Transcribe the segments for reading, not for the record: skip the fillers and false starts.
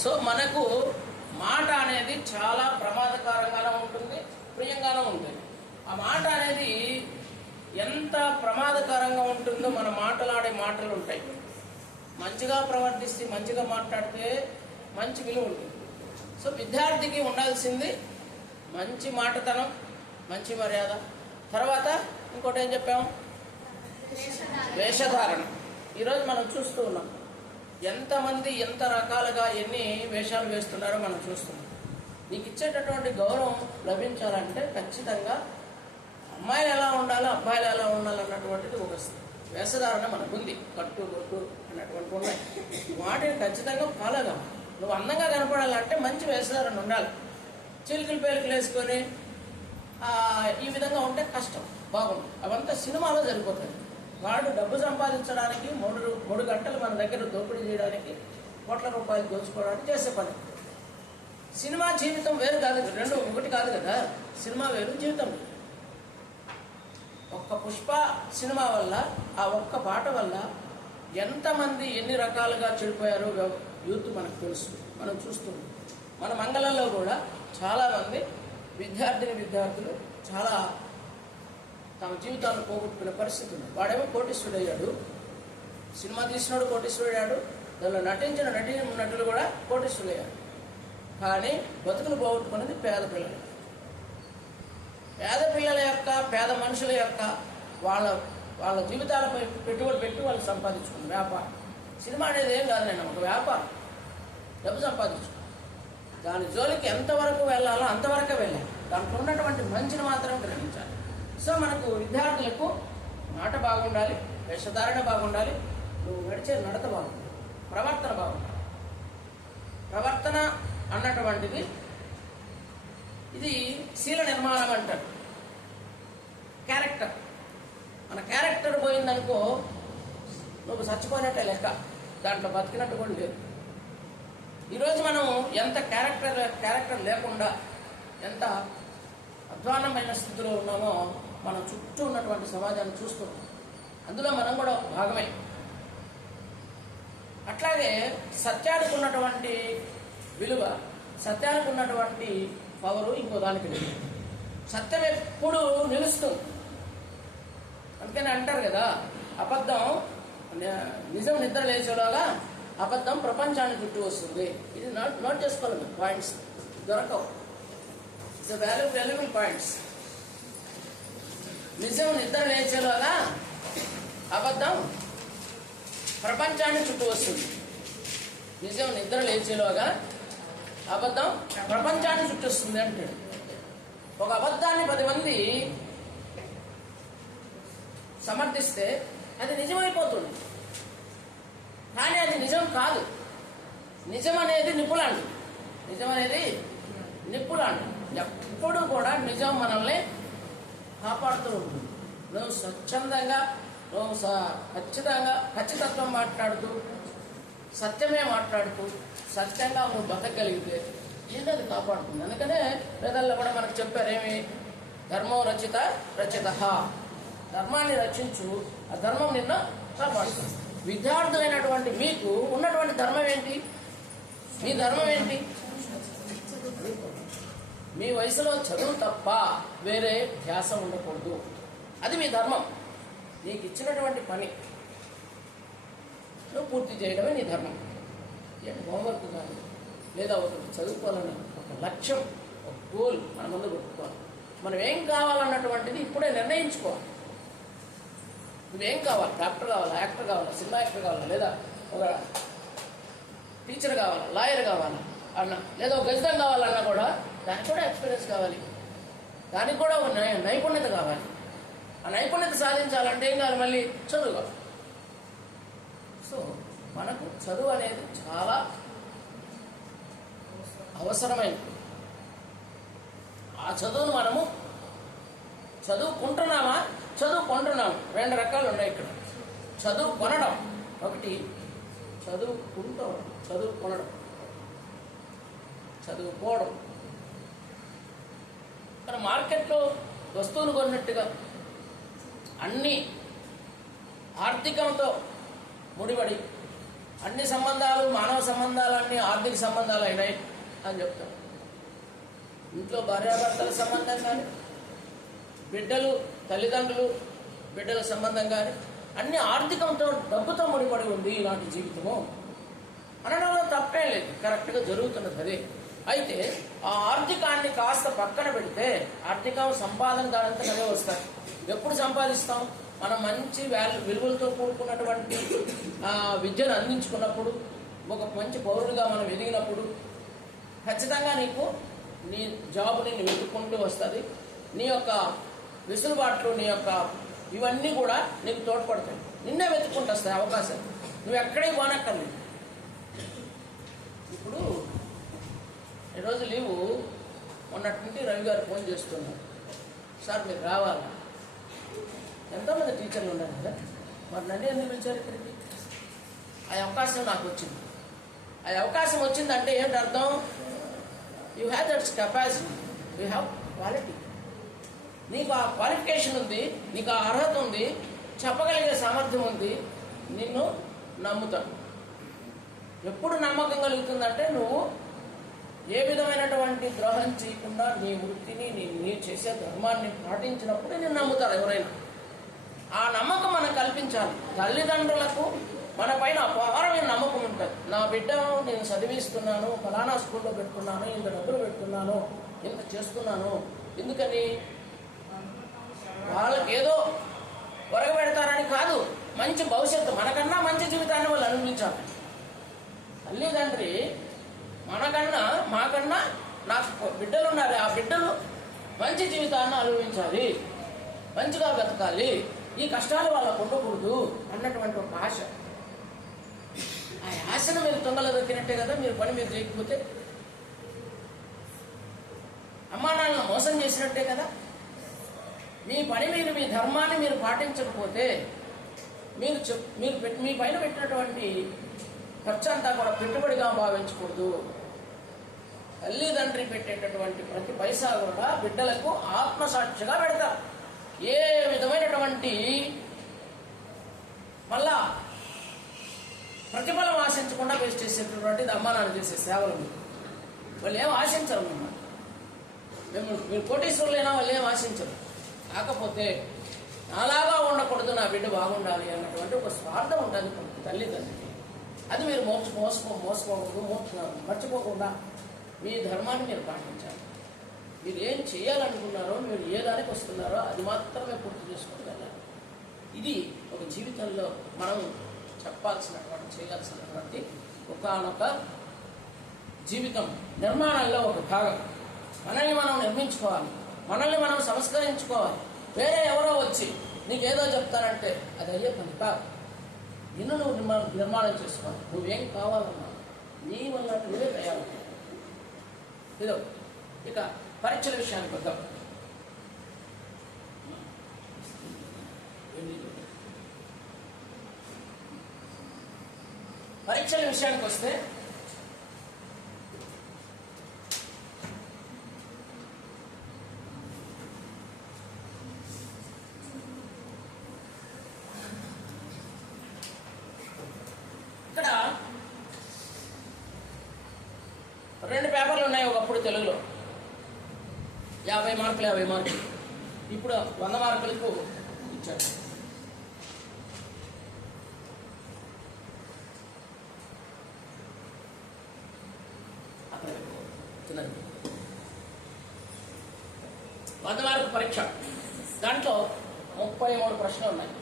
So మనకు మాట అనేది చాలా ప్రమాదకరంగానే ఉంటుంది, ప్రియంగానే ఉంటుంది. ఆ మాట అనేది ఎంత ప్రమాదకరంగా ఉంటుందో మన మాటలాడే మాటలు ఉంటాయి. మంచిగా ప్రవర్తిస్తే, మంచిగా మాట్లాడితే మంచి విలువ ఉంటుంది. సో విద్యార్థికి ఉండాల్సింది మంచి మాటతనం, మంచి మర్యాద. తర్వాత ఇంకోటి ఏం చెప్పాము, వేషధారణ. ఈరోజు మనం చూస్తూ ఉన్నాం ఎంతమంది ఎంత రకాలుగా ఎన్ని వేషాలు వేస్తున్నారో మనం చూస్తున్నాం. నీకు ఇచ్చేటటువంటి గౌరవం లభించాలంటే ఖచ్చితంగా అమ్మాయిలు ఎలా ఉండాలో అబ్బాయిలు ఎలా ఉండాలన్నటువంటిది ఒక వేషధారణ మనకుంది. కట్టు బొట్టు అన్నటువంటి ఉన్నాయి. వాటిని ఖచ్చితంగా ఫాలో కావాలి. నువ్వు అందంగా కనపడాలంటే మంచి వేషధారణ ఉండాలి. చిలుకలు పేలుకలు వేసుకొని ఈ విధంగా ఉంటే కష్టం, బాగుంది. అవంతా సినిమాలో సరిపోతుంది. వాడు డబ్బు సంపాదించడానికి 3 గంటలు మన దగ్గర దోపిడీ చేయడానికి, కోట్ల రూపాయలు దోచుకోవడానికి చేసే పని. సినిమా జీవితం వేరు కాదు, రెండు ఒకటి కాదు కదా. సినిమా వేరు, జీవితం వేరు. ఒక్క పుష్ప సినిమా వల్ల, ఆ ఒక్క పాట వల్ల ఎంతమంది ఎన్ని రకాలుగా చెడిపోయారో యూత్ మనకు తెలుసు, మనం చూస్తున్నాం. మన మంగళంలో కూడా చాలామంది విద్యార్థులు చాలా తమ జీవితాలను పోగొట్టుకునే పరిస్థితి ఉంది. వాడేమో కోటీశ్వరుడయ్యాడు, సినిమా తీసినాడు కోటీశ్వరుడయ్యాడు, దానిలో నటించిన నటులు కూడా కోటీశ్వరుడయ్యాడు. కానీ బతుకులు పోగొట్టుకునేది పేద పిల్లలు. పేద మనుషుల యొక్క వాళ్ళ జీవితాలపై పెట్టుబడి పెట్టి వాళ్ళు సంపాదించుకున్న వ్యాపారం. సినిమా అనేది ఏం కాదు, నేను ఒక వ్యాపారం. డబ్బు సంపాదించుకున్నాను, దాని జోలికి ఎంతవరకు వెళ్ళాలో అంతవరకే వెళ్ళాలి. దాంట్లో ఉన్నటువంటి మంచిని మాత్రం గ్రహించాలి. సో మనకు విద్యార్థులకు మాట బాగుండాలి, వేషధారణ బాగుండాలి, నువ్వు నడిచే నడత బాగుండాలి, ప్రవర్తన బాగుండాలి. ప్రవర్తన అన్నటువంటిది ఇది శీల నిర్మాణం అంటారు. క్యారెక్టర్, మన క్యారెక్టర్ పోయిందనుకో నువ్వు చచ్చిపోయినట్టే లెక్క, దాంట్లో బతికినట్టు కూడా లేదు. ఈరోజు మనం ఎంత క్యారెక్టర్ లేకుండా ఎంత అధ్వాన్నమైన స్థితిలో ఉన్నామో మన చుట్టూ ఉన్నటువంటి సమాజాన్ని చూస్తున్నాం. అందులో మనం కూడా ఒక భాగమే. అట్లాగే సత్యానికి ఉన్నటువంటి విలువ, సత్యానికి ఉన్నటువంటి పవరు ఇంకో దానికి లేదు. సత్యం ఎప్పుడు నిలుస్తుంది. అందుకని అంటారు కదా, నిజం నిద్ర లేచేలాగా అబద్ధం ప్రపంచాన్ని చుట్టూ వస్తుంది. ఇది నోట్ చేసుకోవాలి, పాయింట్స్ దొరకవు. It's valuable points. నిజం నిద్ర లేచేలాగా అబద్ధం ప్రపంచాన్ని చుట్టూ వస్తుంది. నిజం నిద్ర లేచేలాగా అబద్ధం ప్రపంచాన్ని చుట్టూ వస్తుంది అంటాడు. ఒక అబద్ధాన్ని 10 మంది సమర్థిస్తే అది నిజమైపోతుంది, కానీ అది నిజం కాదు. నిజం అనేది నిప్పులాంటి. ఎప్పుడు కూడా నిజం మనల్ని కాపాడుతూ ఉంటుంది. నువ్వు స్వచ్ఛందంగా, నువ్వు ఖచ్చితత్వం మాట్లాడుతూ, సత్యమే మాట్లాడుతూ, సత్యంగా నువ్వు బతకగలిగితే ఏంటి అది కాపాడుతుంది. అందుకనే వేదాల్లో కూడా మనకు చెప్పారు, ఏమి ధర్మం రచిత. ధర్మాన్ని రచించు, ఆ ధర్మం నిన్న కాపాడుతుంది. విద్యార్థులైనటువంటి మీకు ఉన్నటువంటి ధర్మం ఏంటి? మీ ధర్మం ఏంటి? మీ వయసులో చదువు తప్ప వేరే ధ్యాస ఉండకూడదు. అది మీ ధర్మం. నీకు ఇచ్చినటువంటి పని నువ్వు పూర్తి చేయడమే నీ ధర్మం. హోంవర్క్ కానీ లేదా ఒకటి చదువుకోవాలన్న ఒక లక్ష్యం, ఒక గోల్ మన ముందు పెట్టుకోవాలి. మనం ఏం కావాలన్నటువంటిది ఇప్పుడే నిర్ణయించుకోవాలి. నువ్వేం కావాలి? డాక్టర్ కావాలా, యాక్టర్ కావాలా, సినిమా యాక్టర్ కావాలా, లేదా ఒక టీచర్ కావాలా, లాయర్ కావాలా అన్న, లేదా ఒక గజం కావాలన్నా కూడా దానికి కూడా ఎక్స్పీరియన్స్ కావాలి, దానికి కూడా ఒక నైపుణ్యత కావాలి. ఆ నైపుణ్యత సాధించాలంటే ఏం కావాలి? మళ్ళీ చదువు కావాలి. సో మనకు చదువు అనేది చాలా అవసరమైనది. ఆ చదువును మనము చదువుకుంటున్నామా, చదువుకుంటున్నాము. 2 రకాలు ఉన్నాయి ఇక్కడ. చదువు కొనడం ఒకటి, చదువుకోవడం. మన మార్కెట్లో వస్తువులు కొన్నట్టుగా అన్నీ ఆర్థికంతో ముడిపడి అన్ని సంబంధాలు, మానవ సంబంధాలు అన్నీ ఆర్థిక సంబంధాలు అయినాయి అని చెప్తాం. ఇంట్లో భార్యాభర్తల సంబంధం కానీ, బిడ్డలు, తల్లిదండ్రులు, బిడ్డల సంబంధం కానీ అన్ని ఆర్థికంతో, డబ్బుతో ముడిపడి ఉంది ఇలాంటి జీవితము అనడంలో తప్పే లేదు, కరెక్ట్గా జరుగుతున్నది అదే. అయితే ఆ ఆర్థికాన్ని కాస్త పక్కన పెడితే ఆర్థిక సంపాదన దానంతా అదే వస్తాయి. ఎప్పుడు సంపాదిస్తాం? మనం మంచి విలువలతో కూడుకున్నటువంటి విద్యను అందించుకున్నప్పుడు, ఒక మంచి పౌరుడిగా మనం ఎదిగినప్పుడు ఖచ్చితంగా నీకు నీ జాబ్ నిన్ను వెతుక్కుంటూ వస్తుంది. నీ యొక్క వెసులుబాట్లు, నీ యొక్క ఇవన్నీ కూడా నీకు తోడ్పడతాయి, నిన్నే వెతుక్కుంటూ వస్తాయి అవకాశాలు. నువ్వు ఎక్కడికి పోనక్కర్లేదు. ఇప్పుడు ఈరోజు లీవు మొన్నటి నుండి రవి గారు ఫోన్ చేస్తున్నారు, సార్ మీరు రావాలా? ఎంతోమంది టీచర్లు ఉన్నారు కదా, మరి నన్ను ఎందుకు పిలిచారు ఇక్కడికి? ఆ అవకాశం నాకు వచ్చింది. ఆ అవకాశం వచ్చిందంటే ఏంటి అర్థం? You have that's capacity, you have quality. నీకు ఆ క్వాలిఫికేషన్ ఉంది, నీకు ఆ అర్హత ఉంది, చెప్పగలిగే సామర్థ్యం ఉంది, నిన్ను నమ్ముతాను. ఎప్పుడు నమ్మకం కలుగుతుందంటే నువ్వు ఏ విధమైనటువంటి ద్రోహం చేయకుండా నీ వృత్తిని, నీ చేసే ధర్మాన్ని పాటించినప్పుడు నేను నమ్ముతారు ఎవరైనా. ఆ నమ్మకం మనం కల్పించాలి. తల్లిదండ్రులకు మన పైన అపారమైన నమ్మకం ఉంటుంది. నా బిడ్డను నేను చదివిస్తున్నాను, ఫలానా స్కూల్లో పెట్టుకున్నాను, ఇంత డబ్బులు పెట్టుకున్నాను, ఇంత చేస్తున్నాను. ఎందుకని? వాళ్ళకి ఏదో ఒరగబెడతారని కాదు, మంచి భవిష్యత్తు, మనకన్నా మంచి జీవితాన్ని వాళ్ళు అనుభవించాలి. తల్లిదండ్రి మనకన్నా, మాకన్నా నాకు బిడ్డలు ఉన్నారు, ఆ బిడ్డలు మంచి జీవితాన్ని అనుభవించాలి, మంచిగా బతకాలి, ఈ కష్టాలు వాళ్ళకు ఉండకూడదు అన్నటువంటి ఒక ఆశ. ఆ ఆశను మీరు తొందరలో దొరికినట్టే కదా. మీరు పని మీరు చేయకపోతే అమ్మా నాన్నను మోసం చేసినట్టే కదా. మీ పని మీరు, మీ ధర్మాన్ని మీరు పాటించకపోతే మీరు మీ పైన పెట్టినటువంటి ఖర్చు అంతా కూడా పెట్టుబడిగా భావించకూడదు. తల్లిదండ్రి పెట్టేటటువంటి ప్రతి పైసా కూడా బిడ్డలకు ఆత్మసాక్షిగా పెడతారు. ఏ విధమైనటువంటి మళ్ళా ప్రతిఫలం ఆశించకుండా వేస్ట్ చేసేటటువంటిది అమ్మా నాన్న చేసే సేవలు. వాళ్ళు ఏం ఆశించరు మిమ్మల్ని. మీరు కోటీశ్వరులైనా వాళ్ళు ఏం ఆశించరు. కాకపోతే నాలాగా ఉండకూడదు, నా బిడ్డ బాగుండాలి అన్నటువంటి ఒక స్వార్థం ఉంటుంది తల్లిదండ్రులకి. అది మీరు మర్చిపోకుండా మీ ధర్మాన్ని మీరు పాటించాలి. మీరు ఏం చేయాలనుకున్నారో, మీరు ఏ దానికి వస్తున్నారో అది మాత్రమే పూర్తి చేసుకుని వెళ్ళాలి. ఇది ఒక జీవితంలో మనం చెప్పాల్సినటువంటి, చేయాల్సినటువంటి ఒకానొక జీవితం నిర్మాణంలో ఒక భాగం. మనల్ని మనం నిర్మించుకోవాలి, మనల్ని మనం సంస్కరించుకోవాలి. వేరే ఎవరో వచ్చి నీకేదో చెప్తానంటే అది అయ్యే పని కాదు. నిన్ను నువ్వు నిర్మాణం చేసుకోవాలి. నువ్వేం కావాలన్నా నీ వల్ల నువ్వే తయారు. ఇదో ఇక పరీక్షల విషయానికి వద్దాం. పరీక్షల విషయానికి వస్తే ఇక్కడ 2 పేపర్లు ఉన్నాయి. ఒకప్పుడు తెలుగులో 50 మార్కులు 50 మార్కులు, ఇప్పుడు 100 మార్కులకు ఇచ్చాడు. అక్కడ 100 మార్కుల పరీక్ష. దాంట్లో 33 ప్రశ్నలు ఉన్నాయి.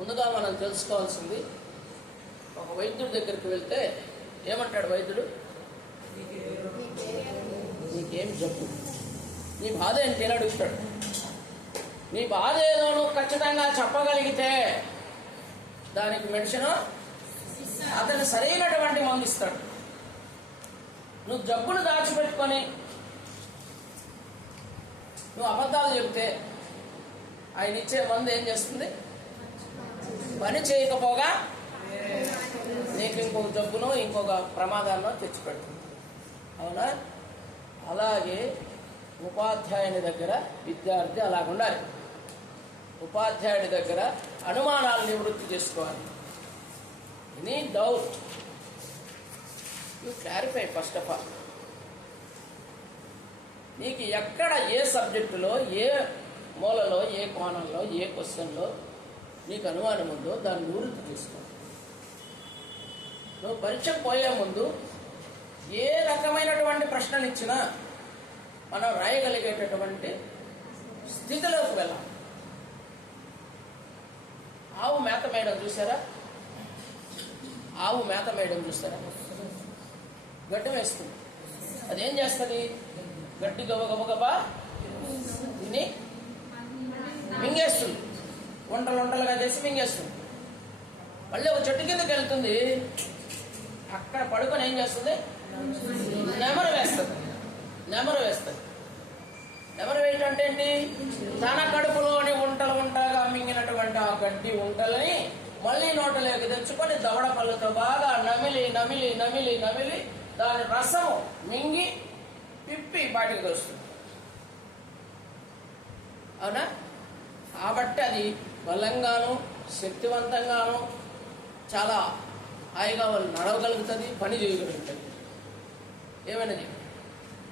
ముందుగా మనం తెలుసుకోవాల్సింది, ఒక వైద్యుడి దగ్గరికి వెళ్తే ఏమంటాడు వైద్యుడు? నీకేం జబ్బు, నీ బాధ ఏంటి అని అడుగుతాడు. నీ బాధ ఏదో నువ్వు ఖచ్చితంగా చెప్పగలిగితే దానికి మెడిసిన్ అతను సరైనటువంటి మందు ఇస్తాడు. నువ్వు జబ్బును దాచిపెట్టుకొని నువ్వు అబద్ధాలు చెబితే ఆయన ఇచ్చే మందు ఏం చేస్తుంది? పని చేయకపోగా నీకు ఇంకొక జబ్బును, ఇంకొక ప్రమాదాలను తెచ్చిపెడుతుంది. అవునా? అలాగే ఉపాధ్యాయుని దగ్గర విద్యార్థి అలాగుండాలి. ఉపాధ్యాయుడి దగ్గర అనుమానాలు నివృత్తి చేసుకోవాలి. Any doubt you clarify first of all. నీకు ఎక్కడ ఏ సబ్జెక్టులో ఏ మూలలో ఏ కోణంలో ఏ క్వశ్చన్లో నీకు అనుమానం ఉందో దాన్ని నివృత్తి చేసుకో. నువ్వు పరీక్షకు పోయే ముందు ఏ రకమైనటువంటి ప్రశ్నలు ఇచ్చినా మనం రాయగలిగేటటువంటి స్థితిలోకి వెళ్ళాలి. ఆవు మేత మేయడం చూసారా? ఆవు మేత మేయడం చూస్తారా? గడ్డి వేస్తుంది. అదేం చేస్తుంది? గడ్డి గబగబగబా తిని మింగేస్తుంది. వంటలుగా చేసి మింగేస్తుంది. మళ్ళీ ఒక చెట్టు కిందకి వెళ్తుంది. అక్కడ పడుకొని ఏం చేస్తుంది? నెమరు వేస్తుంది. నెమరు వేయటం అంటే ఏంటి? తన కడుపులోని ఉంటలుగా మింగినటువంటి ఆ గడ్డి ఉంటలని మళ్ళీ నోటలోకి తెచ్చుకొని దవడ పళ్ళతో బాగా నమిలి దాని రసము మింగి పిప్పి బయటకు వస్తుంది. అవునా? కాబట్టి అది బలంగాను శక్తివంతంగాను చాలా హాయిగా వాళ్ళు నడవగలుగుతుంది, పని చేయగలుగుతుంది. ఏమైనా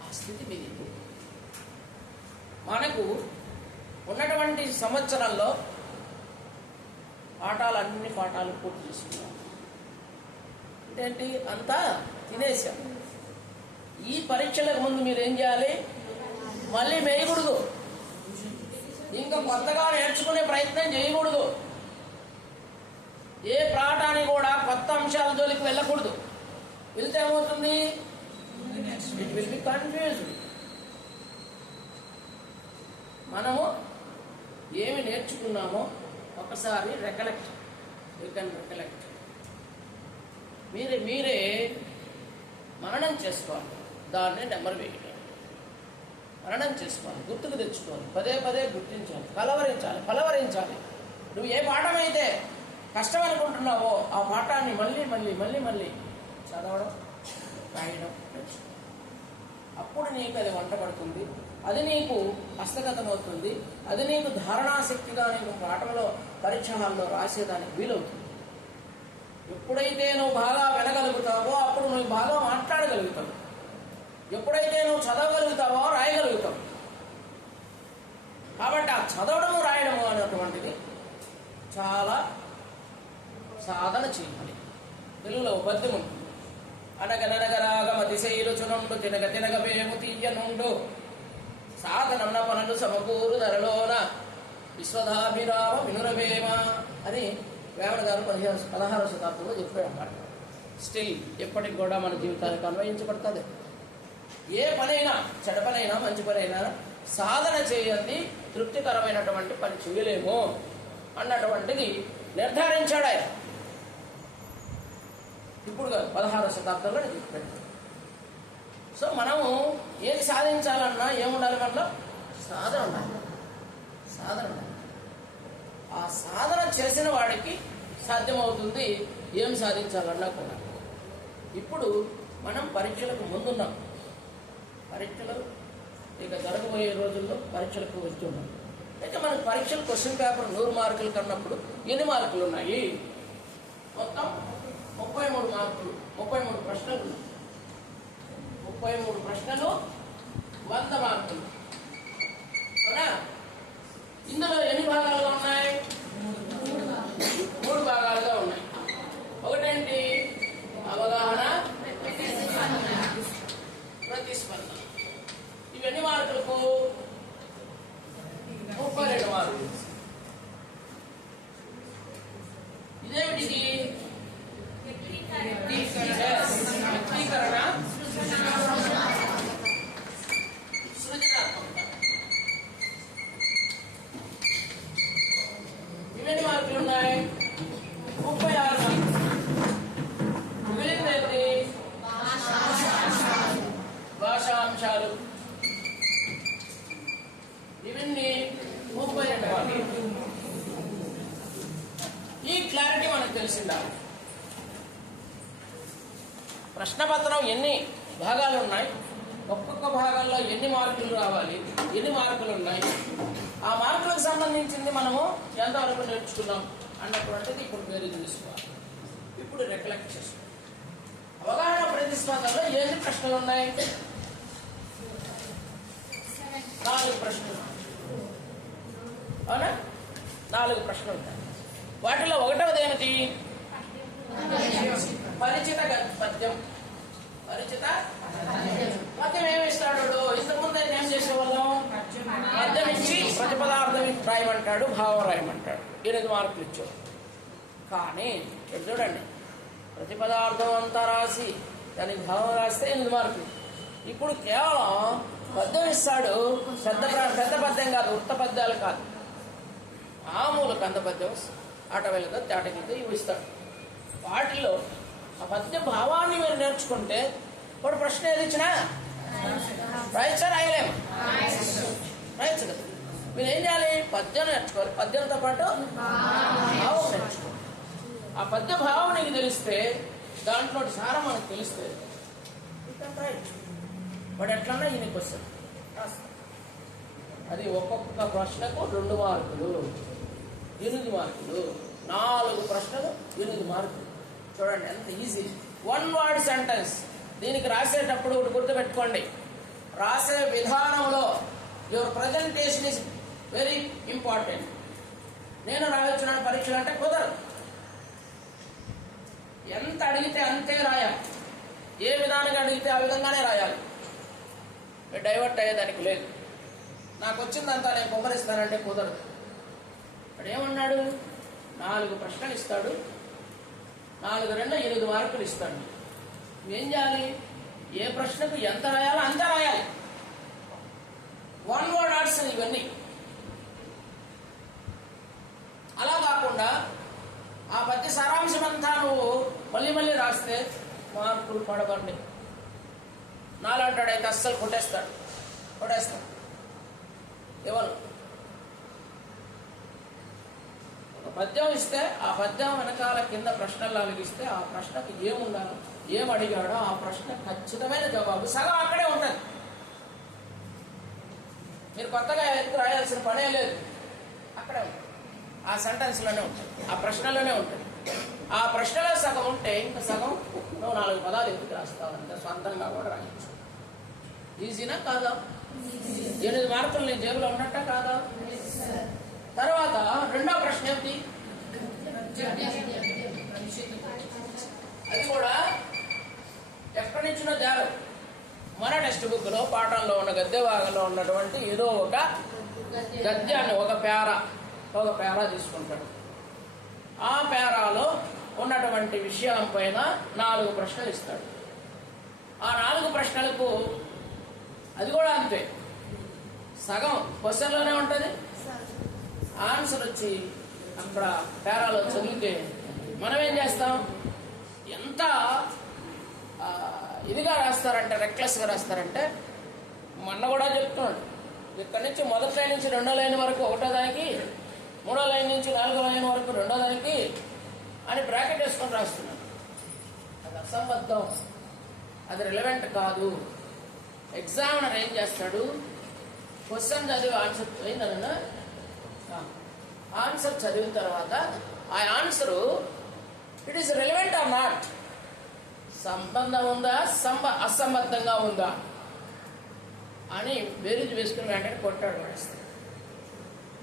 ఆ స్థితి మీది. మనకు ఉన్నటువంటి సంవత్సరంలో అన్ని పాఠాలు పూర్తి చేసుకున్నాం. ఏంటి? అంతా తినేసాం. ఈ పరీక్షలకు ముందు మీరు ఏం చేయాలి? మళ్ళీ వేయకూడదు. ఇంకా కొత్తగా నేర్చుకునే ప్రయత్నం చేయకూడదు. ఏ పాఠాన్ని కూడా కొత్త అంశాల జోలికి వెళ్ళకూడదు. వెళ్తే ఏమవుతుంది? It will be confused. మనము ఏమి నేర్చుకున్నామో ఒకసారి రికలెక్ట్. మీరే మననం చేసుకోవాలి. దాన్ని నెంబర్ వేయాలి. మననం చేసుకోవాలి, గుర్తుకు తెచ్చుకోవాలి, పదే గుర్తించాలి, ఫలవరించాలి. నువ్వు ఏ పాఠం అయితే కష్టం అనుకుంటున్నావో ఆ పాఠాన్ని మళ్ళీ చదవడం, రాయడం నేర్చుకో. అప్పుడు నీకు అది వంట పడుతుంది. అది నీకు హస్తగతమవుతుంది. అది నీకు ధారణాశక్తిగా నీకు పాఠంలో పరీక్ష హాల్లో రాసేదానికి వీలవుతుంది. ఎప్పుడైతే నువ్వు బాగా వినగలుగుతావో అప్పుడు నువ్వు బాగా మాట్లాడగలుగుతావు. ఎప్పుడైతే నువ్వు చదవగలుగుతావో రాయగలుగుతావు. కాబట్టి ఆ చదవడము రాయడము అనేటువంటిది చాలా సాధన చేయాలి. తెలుగులో పద్యం ఉంటుంది. అనగనగరాగమతిశైలుచునుండు తినగ వేము తీయనుండు సాధనన్న పనులు సమకూరు ధరలోన విశ్వధాభిరామ వినురవేమ అని వేమన గారు 16వ శతాబ్దంలో చెప్పాడు అన్నమాట. స్టిల్ ఎప్పటికి కూడా మన జీవితానికి అన్వయించబడుతుంది. ఏ పనైనా, చెడ పనైనా మంచి పనైనా సాధన చేయండి తృప్తికరమైనటువంటి పని చేయలేము అన్నటువంటిది నిర్ధారించాడు ఆయన. ఇప్పుడు 16వ శతాబ్దంలో చెప్పాడు. సో మనము ఏది సాధించాలన్నా ఏముండాలి? మనలో సాధన ఉండాలి. ఆ సాధన చేసిన వాడికి సాధ్యమవుతుంది ఏం సాధించాలన్నా కూడా. ఇప్పుడు మనం పరీక్షలకు ముందున్నాం. పరీక్షలు ఇక జరగబోయే రోజుల్లో పరీక్షలకు వెళ్తున్నాం. అయితే మనకు పరీక్షలు క్వశ్చన్ పేపర్ 100 మార్కులు కన్నప్పుడు ఎన్ని మార్కులు ఉన్నాయి? మొత్తం 33 మార్కులు, 33 ప్రశ్నలు. 33 ప్రశ్నలు 100 మార్కులు. అవునా? ఇందులో ఎన్ని భాగాలుగా ఉన్నాయి? 3 భాగాలుగా ఉన్నాయి. ఒకటేంటి? అవగాహన, ప్రతిస్పందన. ఇవన్నీ మార్కులకు 32 మార్కులు. ఇదేమిటిది? వ్యక్తీకరణ, సృజనాత్మకత. ఇవన్నీ మార్కులు ఉన్నాయి 36 మార్కులు. మిగిలిందేంటి? భాషాంశాలు. ఇవన్నీ 32 మార్కులు. ఈ క్లారిటీ మనకు తెలిసిందా? ప్రశ్నపత్రం ఎన్ని భాగాలు ఉన్నాయి, ఒక్కొక్క భాగంలో ఎన్ని మార్కులు రావాలి, ఎన్ని మార్కులు ఉన్నాయి, ఆ మార్కులకు సంబంధించింది మనము ఎంతవరకు నేర్చుకున్నాం అన్నటువంటిది ఇప్పుడు వేరే తీసుకోవాలి. ఇప్పుడు రికలెక్ట్ చేసుకో. అవగాహన ప్రతిస్పందనలో ఎన్ని ప్రశ్నలు ఉన్నాయి? 4 ప్రశ్నలు. అవునా? 4 ప్రశ్నలు ఉంటాయి. వాటిలో ఒకటవది ఏమిటి? పరిచిత పద్యం. పరిచిత పద్యం ఏమి ఇస్తాడు? ఇంతకుముందు ఆయన ఏం చేసేవాళ్ళం? పద్యం ఇచ్చి ప్రతిపదార్థం రాయమంటాడు, భావం రాయమంటాడు, 8 మార్కులు ఇచ్చాడు. కానీ ఇక్కడ చూడండి, ప్రతిపదార్థం అంతా రాసి దానికి భావం రాస్తే 8 మార్కులు. ఇప్పుడు కేవలం పద్యం ఇస్తాడు. పెద్ద పద్యం కాదు, వృత్త పద్యాలు కాదు, మామూలు కంద పద్యం, ఆటవేలతో తేటగితో ఇవి ఇస్తాడు. వాటిలో ఆ పద్య భావాన్ని మీరు నేర్చుకుంటే ఇప్పుడు ప్రశ్న ఏది ఇచ్చినా రాయచ్చా? రాయలేము. రాయచ్చు కదా. మీరు ఏం చేయాలి? పద్యం నేర్చుకోవాలి, పద్యంతో పాటు భావం నేర్చుకోవాలి. ఆ పద్య భావం నీకు తెలిస్తే, దాంట్లో సారం మనకు తెలిస్తే రాయచ్చు. వాడు ఎట్లన్నా ఈయనకి వస్తుంది. అది ఒక్కొక్క ప్రశ్నకు 2 మార్కులు, 8 మార్కులు. 4 ప్రశ్నలు 8 మార్కులు. చూడండి ఎంత ఈజీ. 1 word sentence. దీనికి రాసేటప్పుడు ఒకటి గుర్తుపెట్టుకోండి, రాసే విధానంలో your presentation is very important. నేను రాయొచ్చున్నాను పరీక్షలు అంటే కుదరదు. ఎంత అడిగితే అంతే రాయాలి. ఏ విధానంగా అడిగితే ఆ విధంగానే రాయాలి. డైవర్ట్ అయ్యేదానికి లేదు. నాకు వచ్చిందంతా నేను కుమ్మరిస్తానంటే కుదరదు. ఇక్కడ ఏమన్నాడు? 4 ప్రశ్నలు ఇస్తాడు, 4 2 8 మార్కులు ఇస్తాడు. ఏం చేయాలి? ఏ ప్రశ్నకు ఎంత రాయాలో అంత రాయాలి. 1 word ఆన్సర్ ఇవన్నీ. అలా కాకుండా ఆ పద్య సారాంశం అంతా నువ్వు మళ్ళీ రాస్తే మార్కులు పడబండి. నాలంటాడైతే అస్సలు కొట్టేస్తాడు. ఎవరు ఒక పద్యం ఇస్తే ఆ పద్యం వెనకాల కింద ప్రశ్నలు అలిగిస్తే ఆ ప్రశ్నకు ఏముండాలో, ఏం అడిగాడో ఆ ప్రశ్న ఖచ్చితమైన జవాబు సగం అక్కడే ఉంటుంది. మీరు కొత్తగా ఎత్తు రాయాల్సిన పనే లేదు. అక్కడే ఉంటుంది, ఆ సెంటెన్స్లోనే ఉంటుంది, ఆ ప్రశ్నలోనే ఉంటుంది. ఆ ప్రశ్నలో సగం ఉంటే ఇంకా సగం నువ్వు 4 పదాలు ఎత్తుకు రాస్తావు. అంటే సొంతంగా కూడా రాయచ్చు. ఈజీనా కాదా? 8 మార్కులు నీ జేబులో ఉన్నట్ట కాదా? తర్వాత రెండో ప్రశ్న ఏమిటి? అది కూడా ఎక్కడి నుంచినో జారు. మన టెక్స్ట్ బుక్ లో పాఠంలో ఉన్న గద్య భాగంలో ఉన్నటువంటి ఏదో ఒక గద్యాన్ని ఒక పేరా తీసుకుంటాడు. ఆ పేరాలో ఉన్నటువంటి విషయం పైన 4 ప్రశ్నలు ఇస్తాడు. ఆ 4 ప్రశ్నలకు అది కూడా అంతే, సగం క్వశ్చన్లోనే ఉంటుంది. ఆన్సర్ వచ్చి అక్కడ పేరాలో చదివితే మనం ఏం చేస్తాం? ఎంత ఇదిగా రాస్తారంటే, రెక్లెస్గా రాస్తారంటే, మొన్న కూడా చెప్తున్నాడు, ఇక్కడి నుంచి మొదటి లైన్ నుంచి 2వ లైన్ వరకు 1వ దానికి, 3వ లైన్ నుంచి 4వ లైన్ వరకు 2వ దానికి అని బ్రాకెట్ వేసుకొని రాస్తున్నాడు. అది అసంబద్ధం, అది రిలవెంట్ కాదు. ఎగ్జామినర్ ఏం చేస్తాడు? క్వశ్చన్ చదివి ఆన్సర్ అయిందన్న ఆన్సర్ చదివిన తర్వాత ఆ answer it is relevant or not, సంబంధం ఉందా, అసంబద్ధంగా ఉందా అని బేరీజు వేసుకుని వెంటనే కొట్టాడు పడేస్తాడు.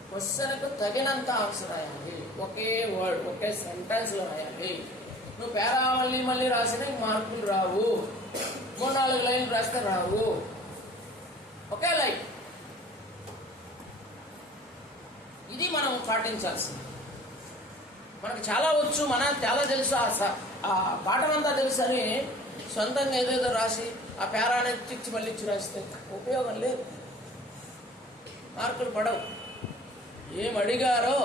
క్వశ్చన్కు తగినంత ఆన్సర్ రాయాలి, ఒకే వర్డ్ ఒకే సెంటెన్స్లో రాయాలి. నువ్వు పేరా మళ్ళీ రాసినా మార్కులు రావు, 3-4 లైన్లు రాస్తే రావు. ఒకే లైన్. ఇది మనం పాటించాల్సింది. మనకు చాలా వచ్చు, చాలా తెలుసు, ఆ పాఠం అంతా తెలుసు అని సొంతంగా ఏదేదో రాసి ఆ పేరా అనేది తిచ్చి మళ్ళీ ఇచ్చి రాస్తే ఉపయోగం లేదు, మార్కులు పడవు. ఏం అడిగారో,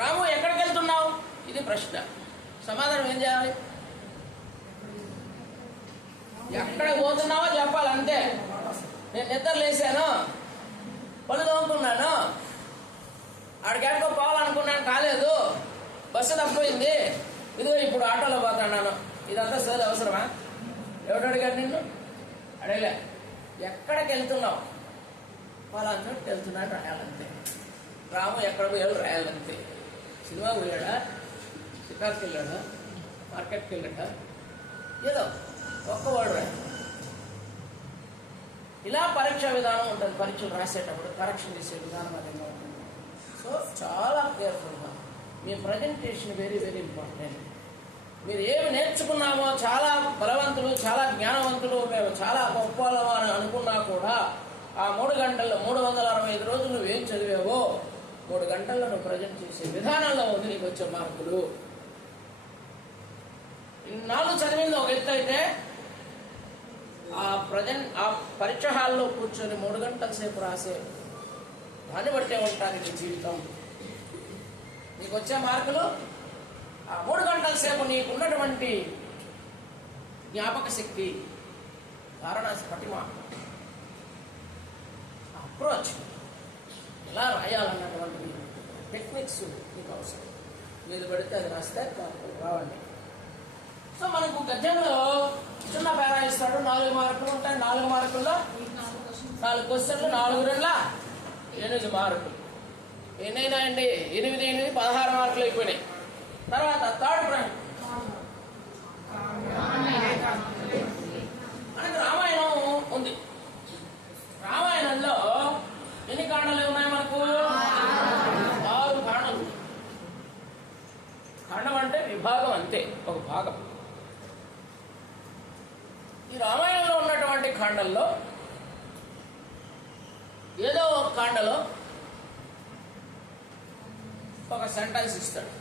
రాము ఎక్కడికి వెళ్తున్నావు, ఇది ప్రశ్న. సమాధానం ఏం చేయాలి? ఎక్కడ పోతున్నావో చెప్పాలి, అంతే. నేను నిద్ర లేసాను, పళ్ళు తోముకున్నాను, ఆడికెక్కడికో పోవాలనుకున్నాను, కాలేదు, బస్సు తప్పిపోయింది, ఇదిగో ఇప్పుడు ఆటోలో పోతున్నాను. ఇదంతా సోది అవసరమా? ఎవడు అడిగాడు నిన్ను? అడగలే. ఎక్కడికి వెళ్తున్నావు? పలానా చోటుకి వెళ్తున్నాను రాయాలంతే. రాము ఎక్కడ పోయాడు రాయాలంతే. సినిమాకి వెళ్ళాడా, షికార్కి వెళ్ళాడా, మార్కెట్కి వెళ్ళాడా, ఏదో ఒక్కవాడు రా. ఇలా పరీక్ష విధానం ఉంటుంది. పరీక్షలు రాసేటప్పుడు కరెక్షన్ చేసే విధానం అదేగా ఉంటుంది. సో చాలా కేర్ఫుల్గా మీ ప్రజెంటేషన్ వెరీ వెరీ ఇంపార్టెంట్. మీరు ఏమి నేర్చుకున్నామో చాలా బలవంతులు, చాలా జ్ఞానవంతులు, మేము చాలా గొప్పలం అని అనుకున్నా కూడా ఆ 3 గంటల్లో 365 రోజులు నువ్వేం చదివావో 3 గంటల్లో నువ్వు ప్రజెంట్ చేసే విధానంలో ఉంది నీకు వచ్చే మార్కులు. 4 చదివింది ఒక ఎత్తు అయితే ఆ పరీక్ష హాల్లో కూర్చొని 3 గంటల సేపు రాసే దాన్ని బట్టే ఉంటాను నీ జీవితం. నీకు వచ్చే మార్కులు ఆ 3 గంటల సేపు నీకున్నటువంటి జ్ఞాపక శక్తి, ధారణ, పటిమ, అప్రోచ్, ఎలా రాయాలన్నటువంటి టెక్నిక్స్ మీకు అవసరం. మీరు పడితే అది రాస్తే మార్కులు రావండి. సో మనకు గద్యంలో చిన్న పేరా ఇస్తాడు, 4 మార్కులు ఉంటాయి. 4 మార్కుల్లో 4 క్వశ్చన్లు, 4 2 8 మార్కులు. ఎన్నైనా అండి 8 8 16 మార్కులు అయిపోయినాయి. తర్వాత థర్డ్ ప్రశ్న మనకు రామాయణం ఉంది. రామాయణంలో ఎన్ని కాండాలు ఉన్నాయి మనకు? 6 కాండాలు. కాండం అంటే విభాగం, అంతే, ఒక భాగం. ఈ రామాయణంలో ఉన్నటువంటి కాండంలో ఏదో ఒక కాండలో ఒక సెంటెన్స్ ఇస్తాడు,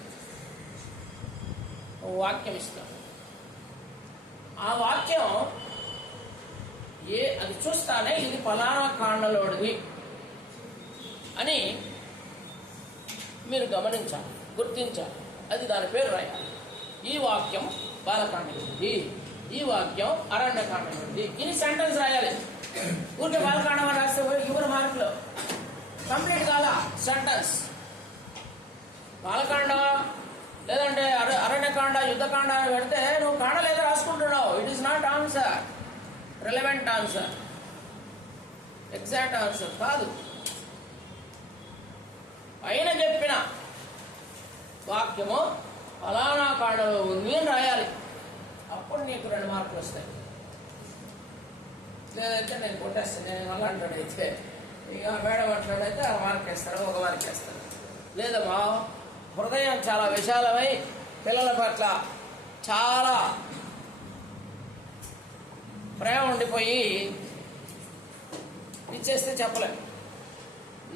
ఒక వాక్యం ఇస్తాడు. ఆ వాక్యం అది చూస్తానే ఇది ఫలానా కాండలోడిది అని మీరు గమనించాలి, గుర్తించాలి. అది దాని పేరు రాయాలి. ఈ వాక్యం బాలకాండది, ఈ వాక్యం అరణ్యకాండది. ఇన్ని సెంటెన్స్ రాయాలి. ఊరికే బాలకాండం అని రాస్తే ఇవ్వరు మార్కులు. కంప్లీట్ కాదా సెంటెన్స్. బాలకాండ లేదంటే అరణ్యకాండ, యుద్ధకాండ అని పెడితే నువ్వు కాండ లేదా రాసుకుంటున్నావు. It is not answer, relevant answer, exact answer కాదు. పైన చెప్పిన వాక్యము ఫలానా కాండలో ఉంది అని రాయాలి. అప్పుడు నీకు 2 మార్కులు వస్తాయి. లేదంటే నేను కొట్టేస్తాను, నేను అలా అంటాడు. అయితే ఇక మేడం అట్లాడైతే 1 మార్క్ వేస్తాడు, 1 మార్క్ వేస్తాడు. లేదమ్మా హృదయం చాలా విశాలమై పిల్లల పట్ల చాలా ప్రేమ ఉండిపోయి ఇచ్చేస్తే చెప్పలేము.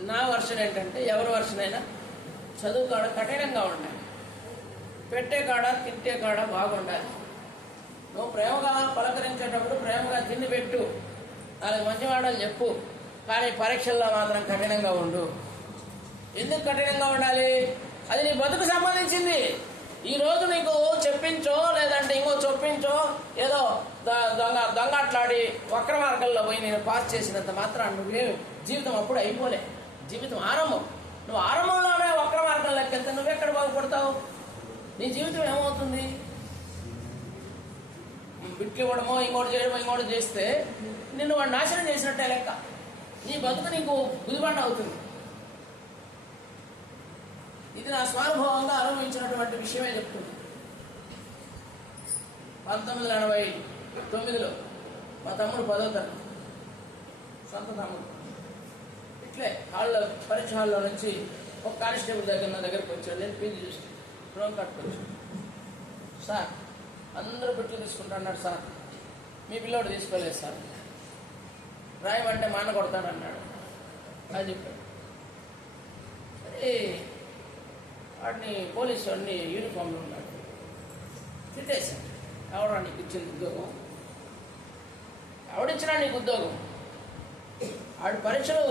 నా వర్షన్ ఏంటంటే ఎవరి వర్షన్ అయినా చదువు కాడ కఠినంగా ఉండాలి, పెట్టే కాడ తిట్టే కాడ బాగుండాలి. నువ్వు ప్రేమగా పలకరించేటప్పుడు ప్రేమగా తిండి పెట్టు, 4 మంచి మాటలు చెప్పు, కానీ పరీక్షల్లో మాత్రం కఠినంగా ఉండు. ఎందుకు కఠినంగా ఉండాలి? అది నీ బతుకు సంబంధించింది. ఈరోజు నీకు చెప్పించో లేదంటే ఇంకో చొప్పించో ఏదో దొంగట్లాడి వక్ర మార్గంలో పోయి నేను పాస్ చేసినంత మాత్రం నువ్వే జీవితం అప్పుడు అయిపోలే. జీవితం ఆరంభం. నువ్వు ఆరంభంలోనే వక్ర మార్గంలోకి వెళ్తే నువ్వెక్కడ బాగుపడతావు? నీ జీవితం ఏమవుతుంది? బిట్లు ఇవ్వడమో ఇంకోటి చేయడమో ఇంకోటి చేస్తే నిన్ను వాడు నాశనం చేసినట్టే లెక్క. నీ బతుకు నీకు గుదిబండ అవుతుంది. ఇది నా స్వానుభవంగా అనుభవించినటువంటి విషయమే చెప్తుంది. 1989లో మా తమ్ముడు 10వ తరగతి, సొంత తమ్ముడు. ఇట్లే పరీక్ష హాల్లో నుంచి ఒక కానిస్టేబుల్ నా దగ్గరికి వచ్చాడు. నేను పీజీ చూసి డ్రోన్ కట్టుకొచ్చాను. సార్ అందరూ బిట్లు తీసుకుంటున్నాడు సార్, మీ పిల్లోడు తీసుకోలేదు సార్, రాయమంటే మా అన్న కొడతాడన్నాడు. అది చెప్పాడు. సరే వాడిని పోలీసు వాడిని యూనిఫామ్లో ఉన్నాడు తిట్టేశాడు. ఎవడా నీకు ఇచ్చింది ఉద్యోగం? ఎవడిచ్చినా నీకు ఉద్యోగం? వాడి పరీక్షలు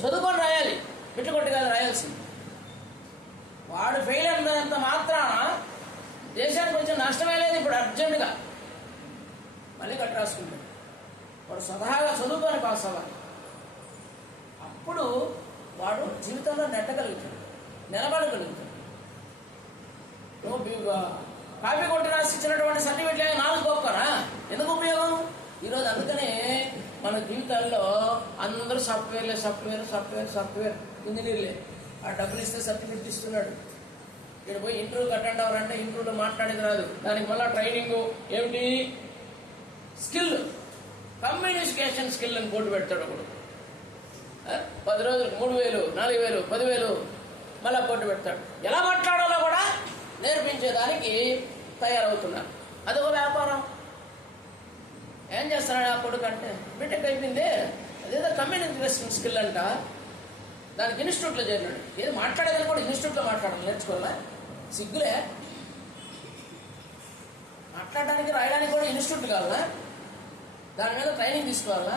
చదువుకొని రాయాలి, బిట్లు కొట్టి కాదు రాయాల్సింది. వాడు ఫెయిల్ అయినంత మాత్రాన దేశానికి కొంచెం నష్టమే లేదు. ఇప్పుడు అర్జెంటుగా మళ్ళీ కట్టి రాసుకుంటాడు. వాడు స్వతహాగా చదువుకొని పాస్ అవ్వాలి. అప్పుడు వాడు జీవితంలో నెట్టగలుగుతాడు, నిలబడగలుగుతాడు. నువ్వు కాపీ కొట్టి రాసి ఇచ్చినటువంటి సర్టిఫికెట్ 4 గొప్పనా? ఎందుకు ఉపయోగం? ఈరోజు అందుకనే మన జీవితాల్లో అందరూ సాఫ్ట్వేర్ ఇంజనీర్లే. ఆ డబ్బులు ఇస్తే సర్టిఫికెట్ ఇస్తున్నాడు. ఇక్కడ పోయి ఇంటర్వ్యూకి అటెండ్ అవ్వాలంటే ఇంటర్వ్యూలో మాట్లాడేది రాదు. దానికి మళ్ళీ ట్రైనింగ్ ఏమిటి, స్కిల్, కమ్యూనికేషన్ స్కిల్ అని పోటీ పెడతాడు ఒకడు. 10 రోజులకు 3,000, 4,000, 10,000 మళ్ళా పోటీ పెడతాడు. ఎలా మాట్లాడాలో కూడా నేర్పించేదానికి తయారవుతున్నారు. అదొక వ్యాపారం. ఏం చేస్తున్నాడు ఆ కొడుకు అంటే, బీటెక్ అయిపోయింది, అదేదో కమ్యూనికేషన్ స్కిల్ అంట, దానికి ఇన్స్టిట్యూట్లో చేరినాడు. ఏదో మాట్లాడేది కూడా ఇన్స్టిట్యూట్లో మాట్లాడాలి, నేర్చుకోవాలా? సిగ్గులే. మాట్లాడడానికి రాయడానికి కూడా ఇన్స్టిట్యూట్ కావాలా? దాని మీద ట్రైనింగ్ తీసుకోవాలా?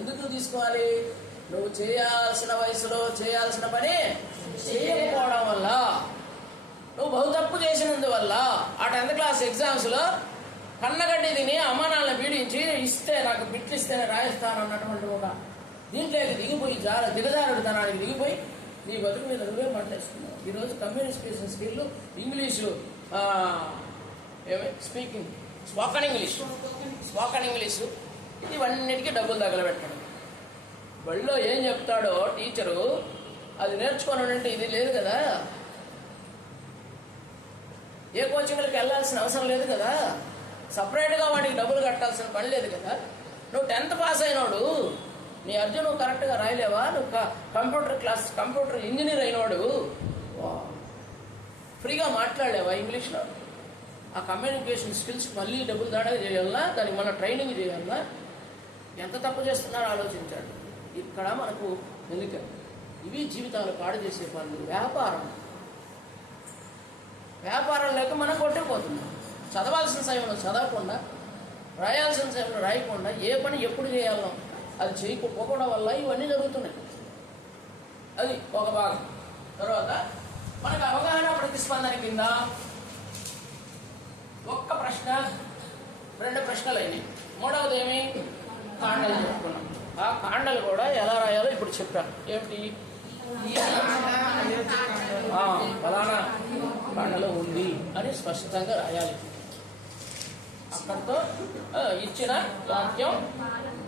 ఎందుకు తీసుకోవాలి? నువ్వు చేయాల్సిన వయసులో చేయాల్సిన పని చేయకపోవడం వల్ల, నువ్వు బహు తప్పు చేసినందువల్ల ఆ 10th క్లాస్ ఎగ్జామ్స్లో కన్నగడ్డి తిని అమ్మానాలను పీడించి ఇస్తే నాకు బిట్లు ఇస్తేనే రాయిస్తాను అన్నటువంటి ఒక దీంట్లోకి దిగిపోయి దిగజారుడుతనానికి దిగిపోయి నీ బతుకు మీద నువ్వే మాట్లాడుతున్నావు. ఈరోజు communication skill, English, speaking, spoken English, ఇవన్నిటికీ డబ్బులు తగలబెట్టడం. బడిలో ఏం చెప్తాడో టీచరు అది నేర్చుకోనంటే ఇది లేదు కదా. ఏ కోచింగ్లకు వెళ్ళాల్సిన అవసరం లేదు కదా. సపరేట్గా వాటికి డబ్బులు కట్టాల్సిన పని లేదు కదా. నువ్వు 10th పాస్ అయినోడు, నీ అర్జున్ నువ్వు కరెక్ట్గా రాయలేవా? నువ్వు కంప్యూటర్ ఇంజనీర్ అయినోడు ఫ్రీగా మాట్లాడలేవా ఇంగ్లీష్లో? ఆ కమ్యూనికేషన్ స్కిల్స్ మళ్ళీ డబ్బులు దాడా చేయాలన్నా, దానికి మన ట్రైనింగ్ చేయాలన్నా, ఎంత తప్పు చేస్తున్నారో ఆలోచించాడు. ఇక్కడ మనకు ఎందుకంటే ఇవి జీవితాలు పాడు చేసే పనులు. వ్యాపారం లేక మనం కొట్టుకుపోతున్నాం. చదవాల్సిన సమయంలో చదవకుండా, రాయాల్సిన సమయంలో రాయకుండా, ఏ పని ఎప్పుడు చేయాలో అది చేయకపోవడం వల్ల ఇవన్నీ జరుగుతున్నాయి. అది ఒక భాగం. తర్వాత మనకు అవగాహన ప్రతిస్పందన కింద ఒక్క ప్రశ్న, 2 ప్రశ్నలు అయినాయి. మూడవది ఏమి, కాండలు చెప్పుకున్నాం. ఆ కాండలు కూడా ఎలా రాయాలో ఇప్పుడు చెప్పాను. ఏమిటి, ఫలానా కాండలో ఉంది అని స్పష్టంగా రాయాలి. అక్కడితో ఇచ్చిన వాక్యం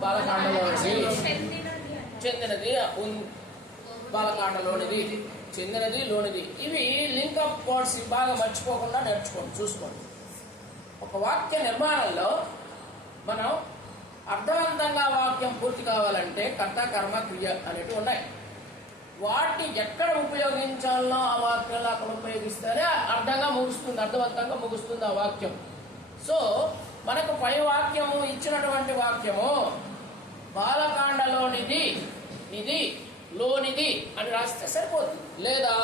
బాలకాండలోనిది, చెందినది బాలకాండలోనిది, చెందినది లోనిది. ఇవి లింకప్ వర్డ్స్ బాగా మర్చిపోకుండా నేర్చుకోండి, చూసుకోండి. ఒక వాక్య నిర్మాణంలో మనం అర్థవంతంగా వాక్యం పూర్తి కావాలంటే కర్త, కర్మ, క్రియ అనేటివి ఉన్నాయి. వాటిని ఎక్కడ ఉపయోగించాలో ఆ వాక్యంలో అక్కడ ఉపయోగిస్తేనే అర్థవంతంగా ముగుస్తుంది ఆ వాక్యం. సో మనకు పై వాక్యము, ఇచ్చినటువంటి వాక్యము బాలకాండలోనిది, ఇది లోనిది అని రాస్తే సరిపోతుంది. లేదా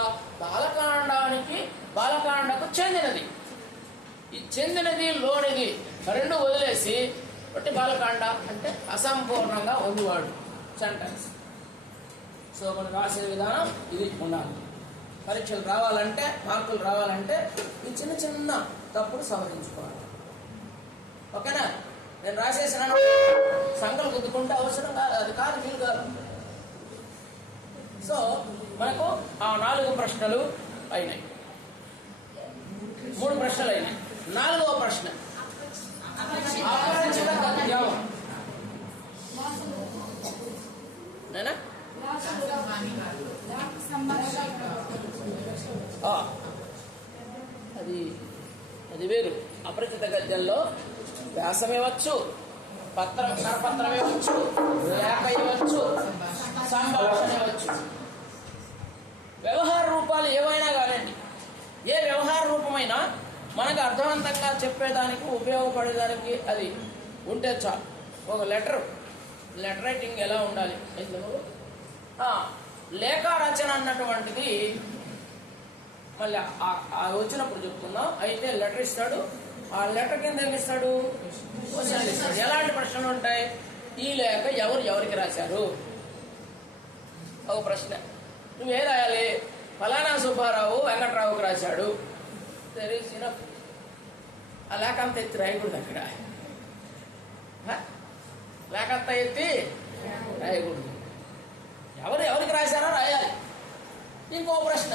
బాలకాండకు చెందినది, ఈ చెందినది లోనిది 2 వదిలేసి బట్టి బాలకాండ అంటే అసంపూర్ణంగా ఉందివాడు సెంటెన్స్. సో మనం రాసే విధానం ఇది ఉండాలి. పరీక్షలు రావాలంటే, మార్కులు రావాలంటే ఈ చిన్న తప్పుడు సవరించుకోవాలి. ఓకేనా? నేను రాసేసినాను, సంకలు గుద్దుకుంటే అవసరం కాదు, అది కాదు, వీలు కాదు. సో మనకు ఆ 4 ప్రశ్నలు అయినాయి, 3 ప్రశ్నలు అయినాయి. 4వ ప్రశ్న, అపరిచిత గద్యం. నేనా అది వేరు. అపరిచిత గద్యంలో వ్యాసం ఇవ్వచ్చు, కరపత్రం ఇవ్వచ్చు, లేఖ ఇవ్వచ్చు, సంభాషణ ఇవ్వచ్చు. వ్యవహార రూపాలు ఏవైనా కానివ్వండి, ఏ వ్యవహార రూపమైనా మనకు అర్థవంతంగా చెప్పేదానికి, ఉపయోగపడేదానికి అది ఉంటే చాలు. ఒక లెటర్ రైటింగ్ ఎలా ఉండాలి, లేఖ రచన అన్నటువంటిది మళ్ళీ వచ్చినప్పుడు చెప్తున్నాం. అయితే లెటర్ ఇస్తాడు, ఆ లెటర్ కింద ఏమి ఇస్తాడు, క్వశ్చన్లు ఇస్తాడు. ఎలాంటి ప్రశ్నలు ఉంటాయి? ఈ లేఖ ఎవరికి రాశారు? ఒక ప్రశ్న. నువ్వే రాయాలి, ఫలానా సుబ్బారావు వెంకట్రావుకి రాశాడు. తెలిసిన ఆ లేఖ అంతా ఎత్తి రాయకూడదు. అక్కడ లేఖ అంతా ఎత్తి రాయకూడదు. ఎవరికి రాశారో రాయాలి. ఇంకో ప్రశ్న,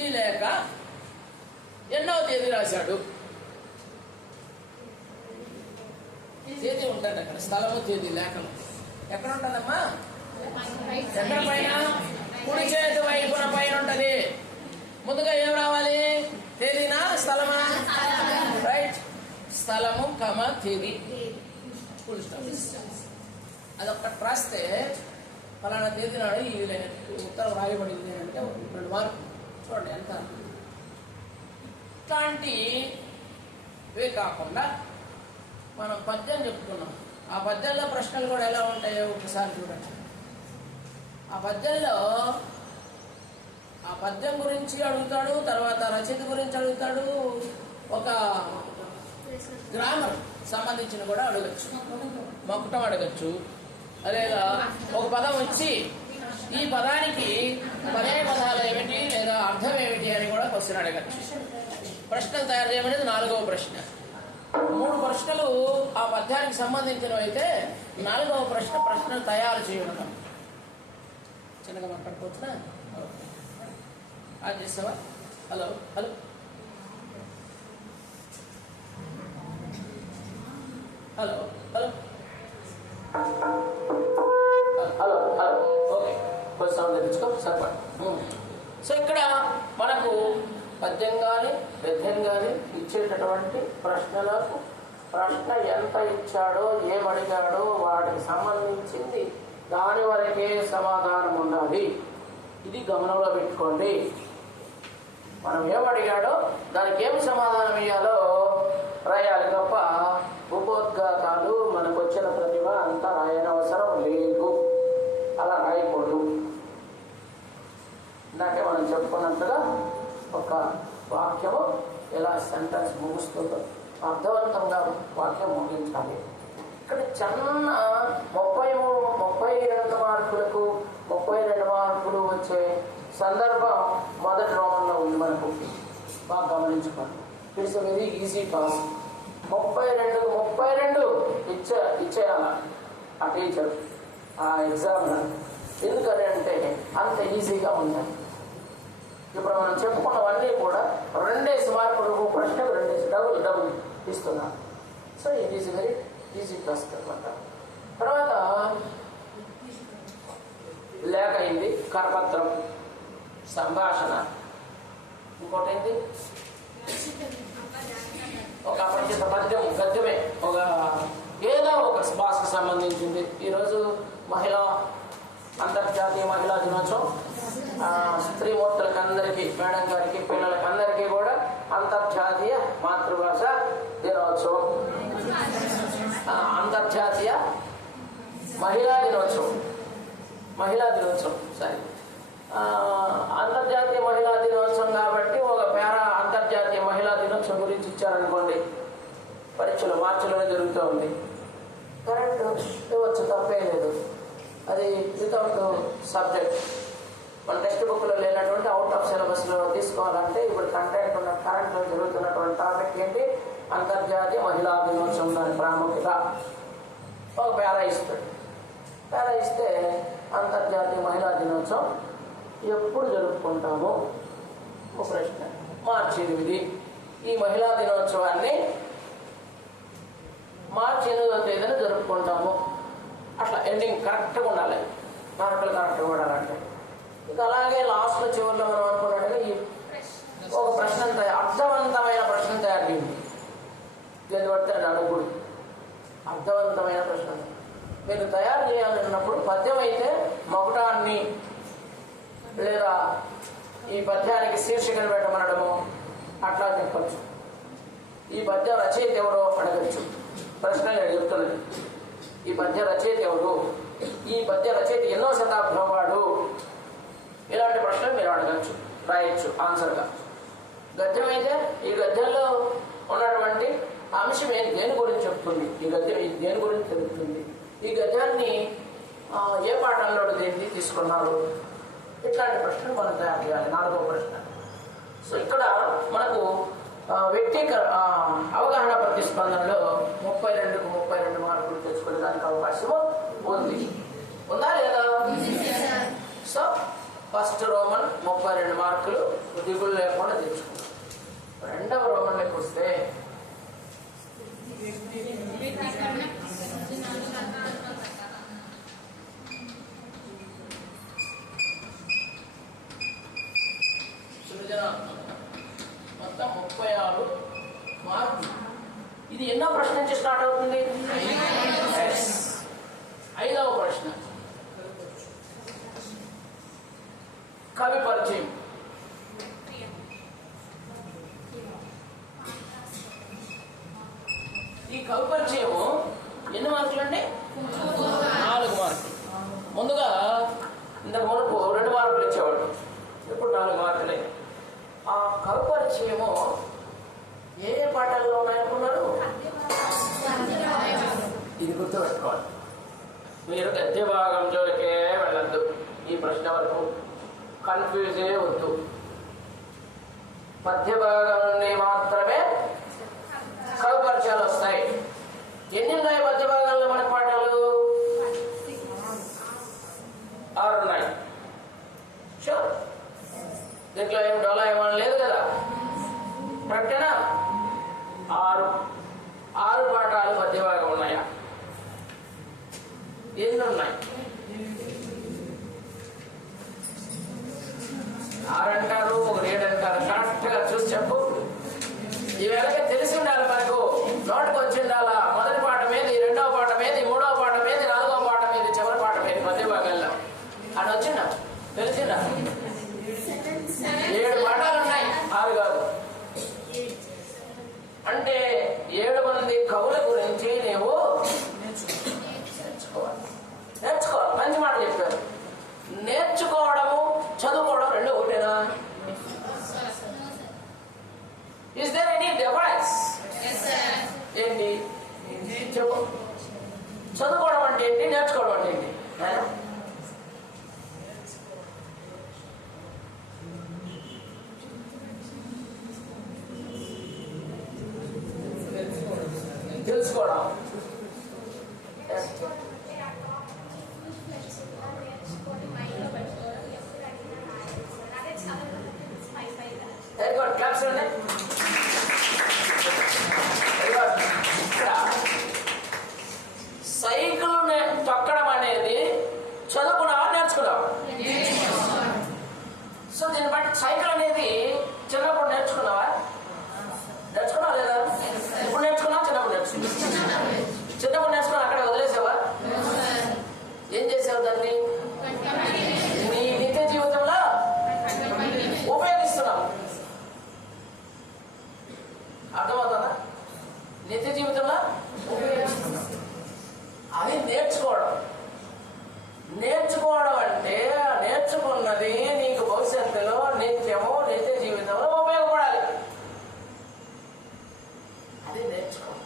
ఈ లేఖ ఎన్నవ తేదీ రాశాడు? తేదీ ఉంటుంది అక్కడ, స్థలము, తేదీ లేఖలు ఎక్కడ ఉంటుందమ్మా? ఎక్కడ పైన? కుడి చేతి వైపున పైన ఉంటది. ముందుగా ఏం రావాలి? తేదీనా స్థలమా? రైట్. స్థలము కమ తేదీ ఫుల్ స్టాప్. అదొక్కటి రాస్తే ఫలానా తేదీ నాడు ఈ ఉత్తరం రాయబడింది అంటే 2 మార్కులు. చూడండి ఎంత. ఇట్లాంటివే కాకుండా మనం పద్యం చెప్పుకున్నాం. ఆ పద్యంలో ప్రశ్నలు కూడా ఎలా ఉంటాయో ఒకసారి చూడండి. ఆ పద్యంలో ఆ పద్యం గురించి అడుగుతాడు, తర్వాత రచయిత గురించి అడుగుతాడు, ఒక గ్రామర్ సంబంధించిన కూడా అడగచ్చు, మకుటం అడగచ్చు, లేదా ఒక పదం వచ్చి ఈ పదానికి పర్యాయ పదాలు ఏమిటి లేదా అర్థం ఏమిటి అని కూడా క్వశ్చన్ అడగచ్చు. ప్రశ్నలు తయారు చేయమనేది 4వ ప్రశ్న. 3 ప్రశ్నలు ఆ పద్యానికి సంబంధించినవి అయితే 4వ ప్రశ్నలు తయారు చేయడం. చిన్నగా మాట్లాడుకోవచ్చునా? అది చేస్తావా? Hello hello hello hello hello hello okay, కొంచెం సౌండ్ తెచ్చుకో సరిపడు. సో ఇక్కడ మనకు పద్యం కానీ గద్యం కానీ ఇచ్చేటటువంటి ప్రశ్నలకు ప్రశ్న ఎంత ఇచ్చాడో ఏమడిగాడో వాటికి సంబంధించింది దాని వరకే సమాధానం ఉండాలి. ఇది గమనంలో పెట్టుకోండి. మనం ఏమడిగాడో దానికి ఏమి సమాధానం ఇవ్వాలో రాయాలి తప్ప ఉపోద్ఘాతాలు మనకు వచ్చిన ప్రతిభ అంతా రాయనవసరం లేదు. అలా రాయకూడదు. ఇందాకే మనం చెప్పుకున్నట్టుగా ఒక వాక్యము ఎలా సెంటెన్స్ ముగుస్తుందో అర్థవంతంగా వాక్యం ముగించాలి. ఇక్కడ చిన్న 32 మార్కులకు 32 మార్కులు వచ్చే సందర్భం మొదటి రోమంలో ఉంది. మనకు బాగా గమనించుకోండి. It's very easy task. 32కు 32 ఇచ్చేయాల ఆ టీచర్, ఆ ఎగ్జామినర్. ఎందుకని అంటే అంత ఈజీగా ఉంటాయి. ఇప్పుడు మనం చెప్పుకున్నవన్నీ కూడా 2 మార్కులు ప్రశ్నకు 2 డబుల్ ఇస్తున్నాం. So it is very easy task అనమాట. తర్వాత లేఖ అయింది, కరపత్రం, సంభాషణ, ఇంకోటి ఏంటి ఒక అపరిచిత పద్యం, గద్యమే, ఒక ఏదో ఒక భాషకు సంబంధించింది. ఈరోజు అంతర్జాతీయ మహిళా దినోత్సవం. స్త్రీమూర్తులకు అందరికీ, మేడం గారికి, పిల్లలకి అందరికీ కూడా అంతర్జాతీయ మాతృభాష దినోత్సవం, అంతర్జాతీయ మహిళా దినోత్సవం సరే, అంతర్జాతీయ మహిళా దినోత్సవం కాబట్టి ఒక అంతర్జాతీయ మహిళా దినోత్సవం గురించి ఇచ్చారనుకోండి, పరీక్షలు మార్చిలోనే జరుగుతూ ఉంది. కరెంట్ ఇవ్వచ్చు, తప్పే లేదు. అది వితౌట్ సబ్జెక్ట్. మన టెక్స్ట్ బుక్లో లేనటువంటి అవుట్ ఆఫ్ సిలబస్లో తీసుకోవాలంటే ఇప్పుడు కరెంట్లో జరుగుతున్నటువంటి టాపిక్ ఏంటి? అంతర్జాతీయ మహిళా దినోత్సవం. దాని ప్రాముఖ్యత ఒక పేరా ఇస్తాడు. పేరా ఇస్తే అంతర్జాతీయ మహిళా దినోత్సవం ఎప్పుడు జరుపుకుంటాము? ఒక ప్రశ్న. మార్చి 8. ఈ మహిళా దినోత్సవాన్ని మార్చి 8వ తేదీన జరుపుకుంటాము. అట్లా ఎండింగ్ కరెక్ట్గా ఉండాలి, మార్కులు కరెక్ట్గా ఉండాలంటే. ఇక అలాగే లాస్ట్లో చివరిలో మనం అనుకున్నట్టుగా ఈ ఒక ప్రశ్న అర్థవంతమైన ప్రశ్న తయారు చేయండి. ఏది పడితే అడుగుడు అర్థవంతమైన ప్రశ్న మీరు తయారు చేయాలన్నప్పుడు పద్యం అయితే మకుటాన్ని లేదా ఈ పద్యానికి శీర్షికను పెట్టమనడము అట్లా చెప్పచ్చు. ఈ పద్య రచయిత ఎవరో అడగచ్చు. ప్రశ్న నేను చెప్తున్నది, ఈ పద్య రచయిత ఎవరు, ఈ పద్య రచయిత ఎన్నో శతాబ్దం వాడు, ఇలాంటి ప్రశ్నలు మీరు అడగచ్చు, రాయొచ్చు ఆన్సర్గా. గద్యం అయితే ఈ గద్యంలో ఉన్నటువంటి అంశం దేని గురించి చెప్తుంది, ఈ గద్యం దేని గురించి తెలుపుతుంది, ఈ గద్యాన్ని ఏ పాఠంలో దేన్ని తీసుకున్నారు, ఇట్లాంటి ప్రశ్నలు మనం తయారు చేయాలి. 4వ ప్రశ్న. సో ఇక్కడ మనకు అవగాహన ప్రతిస్పందనలో 32కు 32 మార్కులు తెచ్చుకునే దానికి అవకాశం ఉంది. ఉందా లేదా? సో ఫస్ట్ రోమన్ 32 మార్కులు దిగులు లేకుండా తెచ్చుకున్నాం. 2వ రోమన్లోకి వస్తే సృజనాత్మక మొత్తం ఇది ఎన్నో ప్రశ్న నుంచి స్టార్ట్ అవుతుంది? 5వ ప్రశ్న. కవి పరిచయం. ఈ కవి పరిచయము ఎన్ని మార్కులు అండి? 4 మార్కులు. ముందుగా ఇంతకు మునుపు 2 మార్కులు ఇచ్చేవాడు, ఇప్పుడు 4 మార్కులే. ఆ కవి పరిచయము ఏ పాఠాల్లో ఉన్నాయనుకున్నారు? ఇది గుర్తుపెట్టుకోవాలి. మీరు గద్య భాగం జోలికే వెళ్ళద్దు. ఈ ప్రశ్న వరకు కన్ఫ్యూజే వద్దు. పద్య భాగం నుండి మాత్రమే కవి పరిచయాలు వస్తాయి. ఎన్ని ఉన్నాయి పద్య భాగాల్లో మనకు పాఠాలు? 6 ఉన్నాయి. షూర్, దీంట్లో ఏం డోలా ఏమని లేదు కదా, కరెక్టేనా? 6 పాఠాలు పద్య భాగం ఉన్నాయా? ఎన్ని ఉన్నాయి? 6 అంటారు, 7 అంటారు. కరెక్ట్ గా చూసి చెప్పు. ఇవేళకే తెలిసి ఉండాలి, మనకు నోటికి వచ్చి ఉండాలా. మొదటి పాఠం ఏది, 2వ పాఠం ఏది, 3వ పాఠం ఏది, 4వ పాఠం ఏది, చివరి పాఠం ఏది పద్య భాగంలో అని వచ్చిందా? తెలిసిందా? 7 పాఠాలు ఉన్నాయి, 6 కాదు. అంటే 7 మంది కవుల గురించి నీవు నేర్చుకోవాలి. మంచి మాట చెప్పారు. నేర్చుకోవడము చదువుకోవడం 2 ఒకటేనా? Is there any difference? ఏంటి చెప్పు. చదువుకోవడం అంటే ఏంటి, నేర్చుకోవడం అంటే ఏంటి? తెలుసుకోవడం. వెరీ గుడ్, క్లాప్స్ అండి. సైకిల్ తొక్కడం అనేది చదువుకున్నావా, నేర్చుకున్నావా? సో దీన్ని బట్టి సైకిల్ అనేది చిన్నప్పుడు నేర్చుకున్నావా? నేర్చుకున్నావా లేదా? ఇప్పుడు నేర్చుకున్నావా? చిన్నప్పుడు నేర్చుకున్నా అక్కడ వదిలేసావా? ఏం చేసావు దాన్ని? నీ నిత్య జీవితంలో ఉపయోగిస్తున్నావు. అర్థమవుతుందా? నిత్య జీవితంలో ఉపయోగిస్తున్నావు. అది నేర్చుకోవడం. నేర్చుకోవడం అంటే నేర్చుకున్నది నీకు భవిష్యత్తులో నిత్యము నిత్య జీవితంలో ఉపయోగపడాలి. అది నేర్చుకోవడం.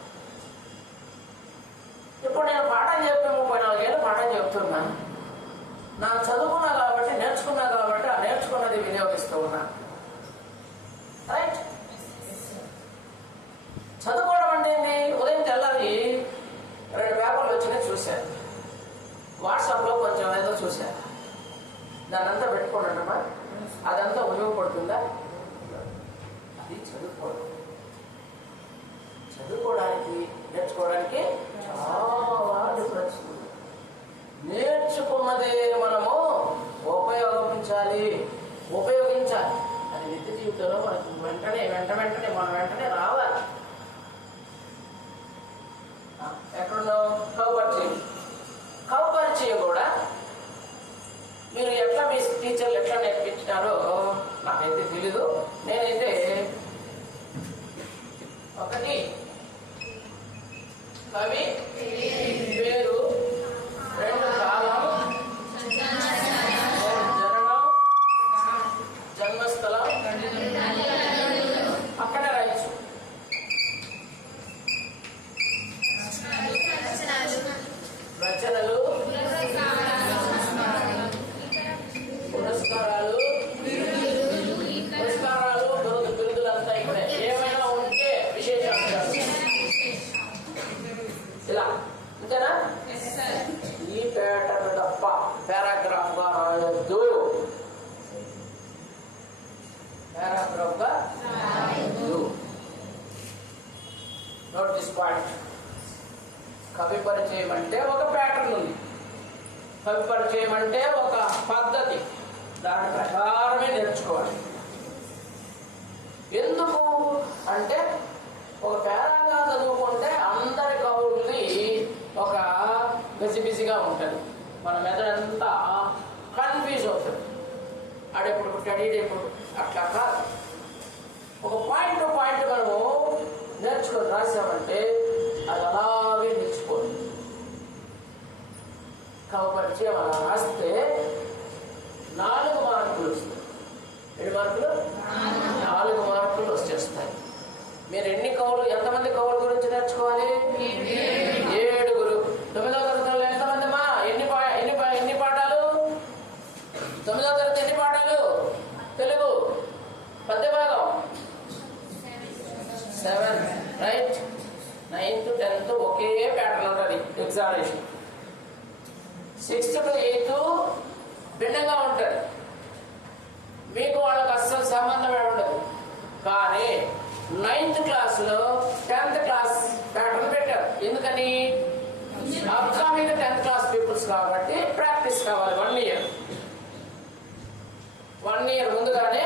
ఇప్పుడు నేను పాఠం చెప్పి 34 ఏళ్ళు పాఠం చెప్తున్నాను. నా చదువుకున్నా కాబట్టి, నేర్చుకున్నా కాబట్టి ఆ నేర్చుకున్నది వినియోగిస్తూ ఉన్నా. రైట్? చదువుకోవడం అంటే ఏంటి? ఉదయం తెల్లారి 2 పేపర్లు వచ్చినాయి చూశాను. వాట్సాప్లో కొంచెం ఏదో చూశాను. దాన్ని అంతా పెట్టుకోండమ్మా. అదంతా ఉపయోగపడుతుందా? అది చదువుకోవడం. చదువుకోవడానికి నేర్చుకోవడానికి చాలా డిఫరెన్స్ ఉంది. నేర్చుకున్నదే మనము ఉపయోగించాలి. అది నిత్య జీవితంలో మనకు వెంటనే మన రావాలి. ఎక్కడున్నావు? కవి పరిచయం కూడా మీరు ఎట్లా మీ టీచర్లు ఎట్లా నేర్పించినారో నాకైతే తెలీదు. నేనైతే ఒకటి కవి పేరు, 2 కాలం, 3 జననం, జన్మస్థలం అక్కడే రాయచ్చు. రచనలు, పురస్కారాలు, బిరుదులంతా ఇక్కడే. ఏమైనా ఉంటే విశేషాంశాలు ఇలా. అంతేనా? ఈ ప్యాటర్న్ తప్ప పారాగ్రాఫ్ గా రాయొద్దు. Note this point. కవి పరిచయం అంటే ఒక ప్యాటర్న్ ఉంది. కవి పరిచయం అంటే ఒక పద్ధతి. దాని ప్రకారమే నేర్చుకోవాలి. ఎందుకు అంటే ఒక పేరాగా చదువుకుంటే బిజీగా ఉంటుంది, మన మెదడు అంతా కన్ఫ్యూజ్ అవుతుంది. ఆడెప్పుడు పుట్టాడు, ఈడెప్పుడు, అట్లా కాదు. ఒక పాయింట్ టు పాయింట్ మనము నేర్చుకొని రాసామంటే అది అలాగే నిలిచిపోతుంది. కాబట్టి అలా రాస్తే 4 మార్కులు వస్తాయి. 7 మార్కులు 4 మార్కులు వచ్చేస్తాయి. మీరు ఎంతమంది కవుల గురించి నేర్చుకోవాలి? 7. 9వ తరగతిలో ఎంతమంది మా ఎన్ని పాఠాలు? 9వ తరగతి ఎన్ని పాఠాలు? తెలుగు పద్య భాగం 7, రైట్. 9th 10th ఒకే ప్యాటర్న్ ఉంటుంది ఎగ్జామినేషన్. 6th to 8th భిన్నంగా ఉంటుంది. మీకు వాళ్ళకి అస్సలు సంబంధమే ఉండదు. కానీ 9th క్లాస్లో 10th క్లాస్ ప్యాటర్న్ పెట్టారు. ఎందుకని? అప్కమింగ్ 10th క్లాస్ పీపుల్స్ కాబట్టి ప్రాక్టీస్ కావాలి. 1 ఇయర్ ముందుగానే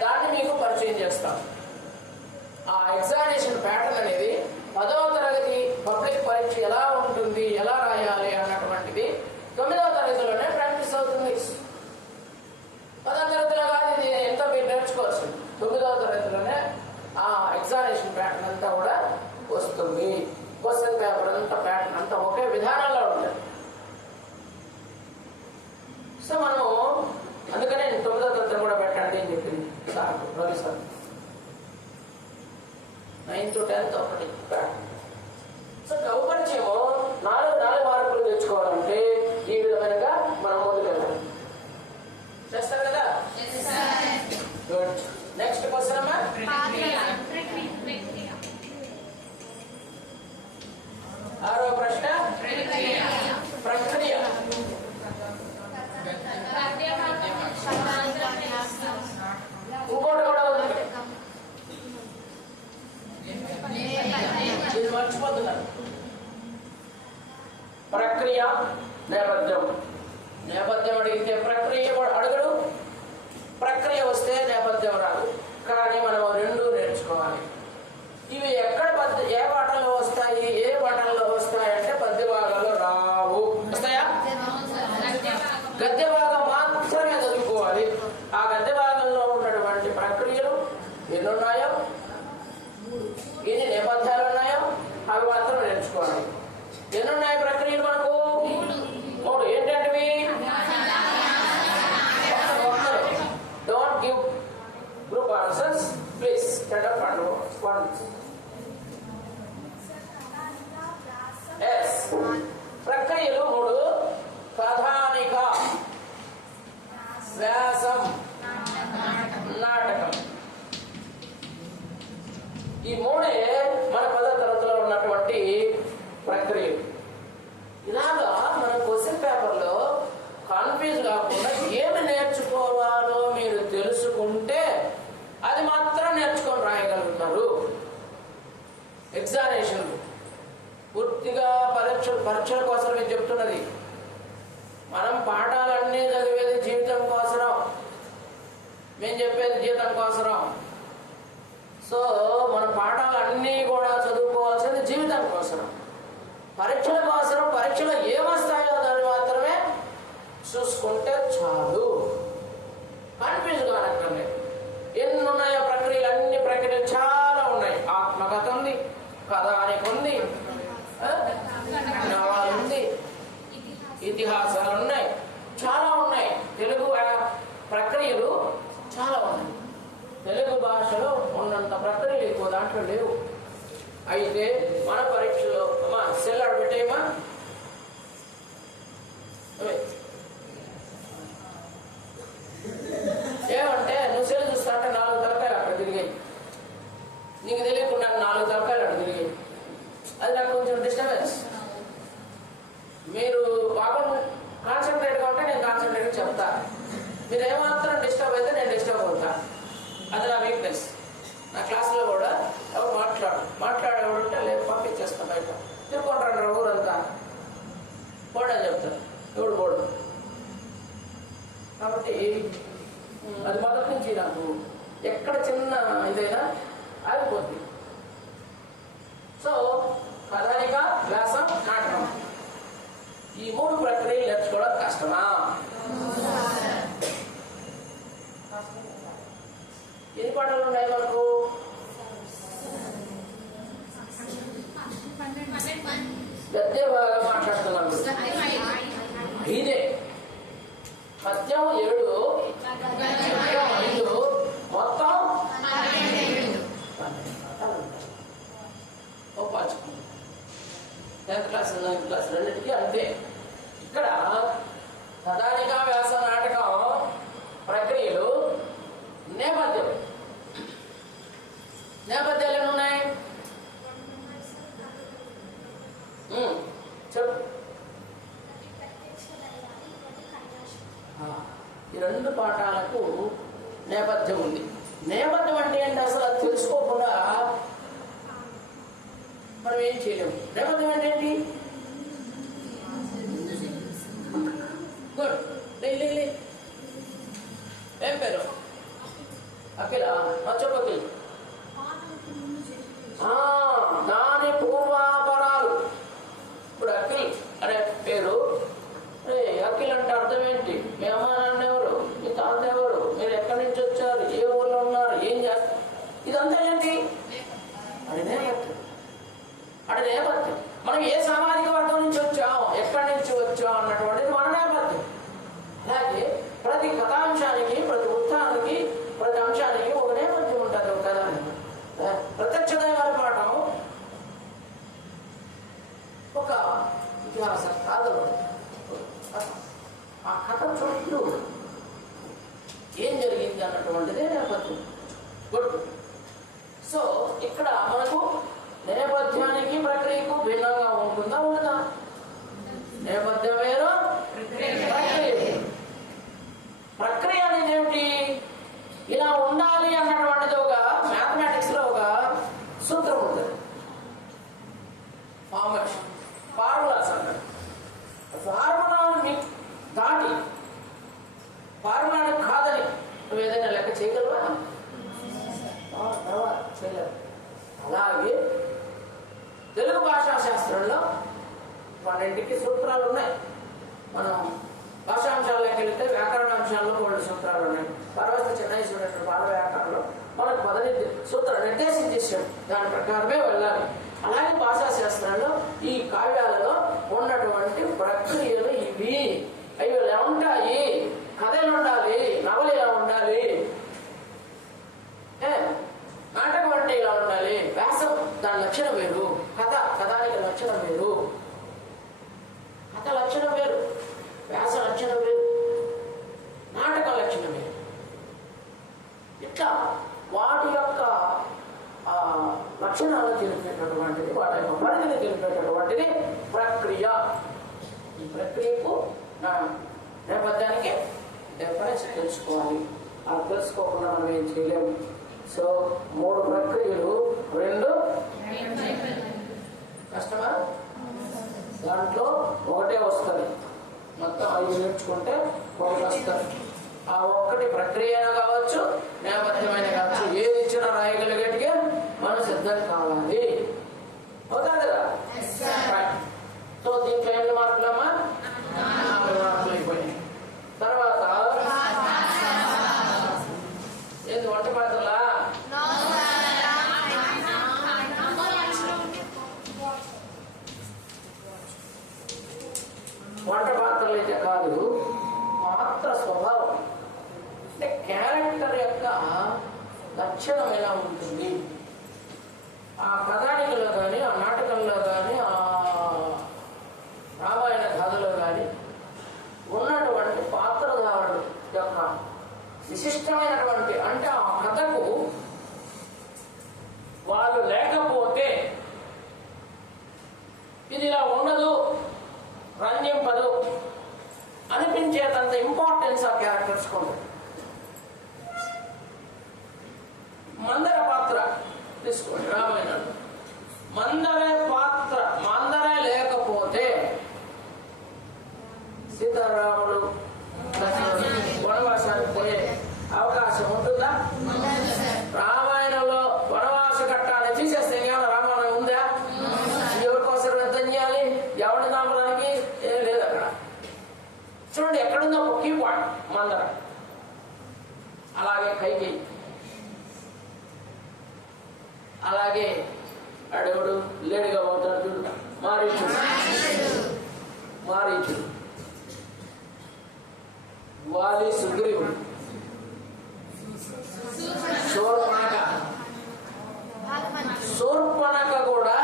దాన్ని మీకు పరిచయం చేస్తాం. ఆ ఎగ్జామినేషన్ ప్యాటర్న్ అనేది 10వ తరగతి పబ్లిక్ పరీక్ష ఎలా ఉంటుంది, ఎలా రాయాలి అన్నటువంటిది 9వ తరగతిలోనే ప్రాక్టీస్ అవుతుంది. 10వ తరగతిలో కాదు, ఇది ఎంతో మీరు నేర్చుకోవచ్చు. 9వ తరగతిలోనే ఆ ఎగ్జామినేషన్ ప్యాటర్న్ అంతా కూడా వస్తుంది. క్వశ్చన్ పేపర్ అంతా ప్యాటర్న్ అంతా ఒకే విధానంలో ఉంటుంది. సో మనం అందుకనే 9వ తరగతి కూడా పెట్టండి అని చెప్పింది sir Ravi sir. 9th 10th ఒకటి. సో కౌపరిచయము 4 మార్కులు తెచ్చుకోవాలంటే ఈ విధమైనగా మనం ముందుకెళ్ళాలి. చేస్తారు కదా? గుడ్. నెక్స్ట్ క్వశ్చన్ అమ్మా. 6వ ప్రశ్న ప్రక్రియ. ఇంకోటి కూడా ఉంది, ఇది మర్చిపోతున్నారు. ప్రక్రియ, నేపథ్యం. నేపథ్యం అడిగితే ప్రక్రియ అడగడు, ప్రక్రియ వస్తే నేపథ్యం రాదు. కానీ మనం 2 నేర్చుకోవాలి. ఇవి ఎక్కడ ఏ పాఠంలో వస్తాయి, ఏ పాఠంలో వస్తాయి అంటే పద్య భాగాల్లో రావు. వస్తాయా? గద్య భాగం మాత్రమే చదువుకోవాలి. ఆ గద్య భాగంలో ఉన్నటువంటి ప్రక్రియలు ఎన్నున్నాయో, ఎన్ని నేపథ్యాలు ఉన్నాయో అవి మాత్రం నేర్చుకోవాలి. ఎన్నున్నాయి ప్రక్రియలు మనకు? 3. ఏంటంటే don't give group answers please. Stand up and ప్రక్రియలు 3: కథానిక, వ్యాసం, నాటకం. ఈ 3 మన 10వ తరగతిలో ఉన్నటువంటి ప్రక్రియలు. ఇలాగా మన క్వశ్చన్ పేపర్లో కన్ఫ్యూజ్ కాకుండా ఏమి నేర్చుకోవాలో మీరు తెలుసుకుంటే అది మాత్రం నేర్చుకొని రాయగలుగుతారు. ఎగ్జామినేషన్ పూర్తిగా పరీక్షల కోసం నేను చెప్తున్నది. మనం పాఠాలన్నీ చదివేది జీవితం కోసరం, మేము చెప్పేది జీవితం కోసరం. సో మన పాఠాలన్నీ కూడా చదువుకోవాల్సింది జీవితం కోసరం. పరీక్షల కోసరం పరీక్షలో ఏమొస్తాయో దాన్ని మాత్రమే చూసుకుంటే చాలు. కన్ఫ్యూజ్ కానక్కర్లేదు. ఎన్ని ఉన్నాయో ప్రక్రియలు, అన్ని ప్రక్రియలు చాలా ఉన్నాయి. ఆత్మకథ ఉంది, కథానిక ఉంది, నవలు ఉంది, ఇతిహాసాలు ఉన్నాయి, చాలా ఉన్నాయి. తెలుగు ప్రక్రియలు చాలా ఉన్నాయి. తెలుగు భాషలో ఉన్నంత ప్రక్రియలు ఎక్కువ దాంట్లో లేవు. అయితే మన పరీక్షలో అమ్మా సెల్ పెట్టేయమ్మా. ఏమంటే నువ్వు సెల్ చూస్తా అంటే 4 తలకాయలు అక్కడ తిరిగాయి. నీకు తెలియకుండా 4 తలకాయలు అక్కడ తిరిగాయి. అది నాకు కొంచెం డిస్టర్బెన్స్. మీరు బాగా కాన్సన్ట్రేట్గా ఉంటే నేను కాన్సన్ట్రేట్గా చెప్తా. మీరు ఏమాత్రం డిస్టర్బ్ అయితే నేను డిస్టర్బ్ అవుతా. అది నా వీక్నెస్. నా క్లాసులో కూడా ఎవరు మాట్లాడేవాడు ఉంటే లేదు పంపించేస్తా బయట. తిరుక్కుంటారు ఊరంతా పోడు అని చెప్తారు. ఎవడు పోడు. కాబట్టి అది మొదటి నుంచి నాకు ఎక్కడ చిన్న ఇదైనా ఆగిపోద్ది. సో కథానిక, వ్యాసం, నాటకం ఈ 3 ప్రక్రియలు నేర్చుకోవడం కష్టమా? ఎన్ని పాఠాలు ఉన్నాయి మనకు? గద్యం బాగా మాట్లాడుతున్నాము. 5 పద్యం 7 5 మొత్తం 12 10th క్లాస్ 9th క్లాస్ రెండింటికి అంతే. ఇక్కడ కథానిక వ్యాస నాటకం ప్రక్రియలు నేపథ్యాలు ఎన్ని ఉన్నాయి చెప్పు. ఈ 2 పాఠాలకు నేపథ్యం ఉంది. నేపథ్యం అంటే ఏంటి? అసలు అది తెలుసుకోకుండా మనం ఏం చేయలేము. నేపథ్యం అంటే ఏంటి? గుడ్. ఏం పేరు? అఖిల. చెప్పు అఖిల్. దాని పూర్వాపరాలు. ఇప్పుడు అఖిల్ అనే పేరు, అఖిల్ అంటే అర్థం ఏంటి? మీ అమ్మ నాన్న ఎవరు? మీ తాత ఎవరు? మీరు ఎక్కడి నుంచి వచ్చారు? ఏ ఊర్లో ఉన్నారు? ఏం చేస్తారు? ఇదంతా ఏంటి? అది నేపథ్యం. అది నేపథ్యం. మనం ఏ సామాజిక వర్గం నుంచి వచ్చాం, ఎక్కడి నుంచి వచ్చాం అన్నటువంటిది మన నేపథ్యం. అలాగే ప్రతి కథాంశానికి, ప్రతి వృత్తానికి, ప్రతి అంశానికి ఒక నేపథ్యం ఉంటుంది. ఒక కథానికి ప్రత్యక్ష దైవాల పాఠం ఒక ఇతిహాస కాదు. ఆ కథ చుట్టూ ఏం జరిగింది అన్నటువంటిదే నేపథ్యం. గుడ్. సో ఇక్కడ మనకు నేపథ్యానికి ప్రక్రియకు భిన్నంగా ఉంటుందా ఉండదా? నేపథ్యం వేరు, ప్రక్రియ. ప్రక్రియ అనేది ఏమిటి? ఇలా ఉండాలి అన్నటువంటిది ఒక మ్యాథమెటిక్స్ లో ఒక సూత్రం ఉంటుంది. ఫార్ములాస్ అంటారు. ఫార్ములాని దాటి ఫార్ములాని కాదని నువ్వు ఏదైనా లెక్క చేయగలవా? చేయలేవు. అలాగే తెలుగు భాషా శాస్త్రంలో 12కి సూత్రాలు ఉన్నాయి. మనం భాషాంశాల్లోకి వెళితే వ్యాకరణాంశాల్లో 2 సూత్రాలు ఉన్నాయి. తర్వాత చెన్నై చూడండి బాల వ్యాకరణంలో మనకు మొదటి సూత్రం నిర్దేశించేసాడు. దాని ప్రకారమే వెళ్ళాలి. అలాగే భాషా శాస్త్రంలో ఈ కావ్యాలలో ఉన్నటువంటి ప్రక్రియలు ఇవి. అవి ఎలా ఉంటాయి? కథలు ఉండాలి, నవలు ఎలా ఉండాలి, నాటకం అంటే ఇలా ఉండాలి, వ్యాసం దాని లక్షణం వేరు, కథానికి లక్షణం వేరు, కథ లక్షణం వేరు, వ్యాస లక్షణం వేరు, నాటక లక్షణం వేరు. ఇట్లా వాటి యొక్క లక్షణాలు తెలిపేటటువంటిది, వాటి యొక్క పరిధిని తెలిపేటటువంటిది ప్రక్రియ. ఈ ప్రక్రియకు నా నేపథ్యానికి డిఫరెన్స్ తెలుసుకోవాలి. అది తెలుసుకోకుండా మనం ఏం చేయలేము. సో 3 ప్రక్రియలు, 2 కష్టమా? దాంట్లో ఒకటే వస్తుంది. మొత్తం 5 నేర్చుకుంటే 1 వస్తుంది. ఆ 1 ప్రక్రియ కావచ్చు, నేపథ్యమైన కావచ్చు, ఏది ఇచ్చినా రాయగలిగేటిగా మనం సిద్ధం కావాలి. అవుతా కదా? సో దీంట్లో ఎన్ని మార్కులమ్మా? 4 మార్కులు అయిపోయినాయి. తర్వాత ఏంది వంట పాత్రలా? వంట పాత్రలు అయితే కాదు, పాత్ర స్వభావం అంటే క్యారెక్టర్ యొక్క లక్షణం ఎలా ఉంటుంది. ఆ కథానికలో కానీ, ఆ నాటకంలో కానీ, ఆ రామాయణ కథలో కానీ ఉన్నటువంటి పాత్రధారుడు యొక్క విశిష్టమైనటువంటి, అంటే ఆ కథకు వాళ్ళు లేకపోతే ఇది ఇలా ఉండదు, రంజింపదు అనిపించేటంత ఇంపార్టెన్స్ ఆ క్యారెక్టర్స్ ఉంటుంది. మందర పాత్ర తీసుకోండి రామాయణంలో. చూడండి ఎక్కడుందో ఒక కీ పాయింట్ మందర. అలాగే కైకేయి, అలాగే అడవుడు లేడుగా పోతాడు చూడు మారీచుడు, వాలి సుగ్రీవుడు, శూర్పణఖ కూడా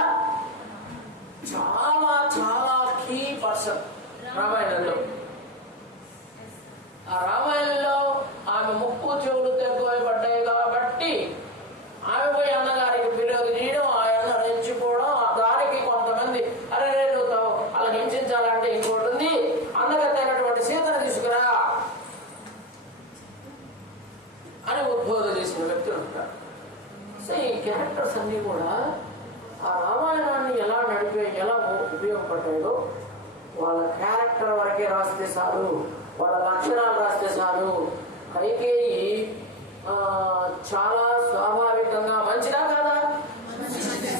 చాలా చాలా కీ పర్సన్ రామాయణంలో. ఆ రామాయణంలో ఆమె ముక్కు చెవులు తెగ్గోయబడ్డాయి కాబట్టి ఆమె పోయి అన్నగారికి ఫిర్యాదు చేయడం, ఆయన రెచ్చిపోవడం, దానికి కొంతమంది అరే నువ్వు అలా హింసించాలంటే ఇంకోటి ఉంది, అన్నగారి అయినటువంటి సీతను తీసుకురా అని ఉద్బోధ చేసిన వ్యక్తులు ఉంటారు. సో ఈ క్యారెక్టర్స్ అన్నీ కూడా ఆ రామాయణాన్ని ఎలా ఉపయోగపడ్డాయో వాళ్ళ క్యారెక్టర్ వరకే రాస్తే చాలు, వాళ్ళ లక్షణాలు రాస్తే చాలు. కైకేయి చాలా స్వాభావికంగా మంచిదా కాదా?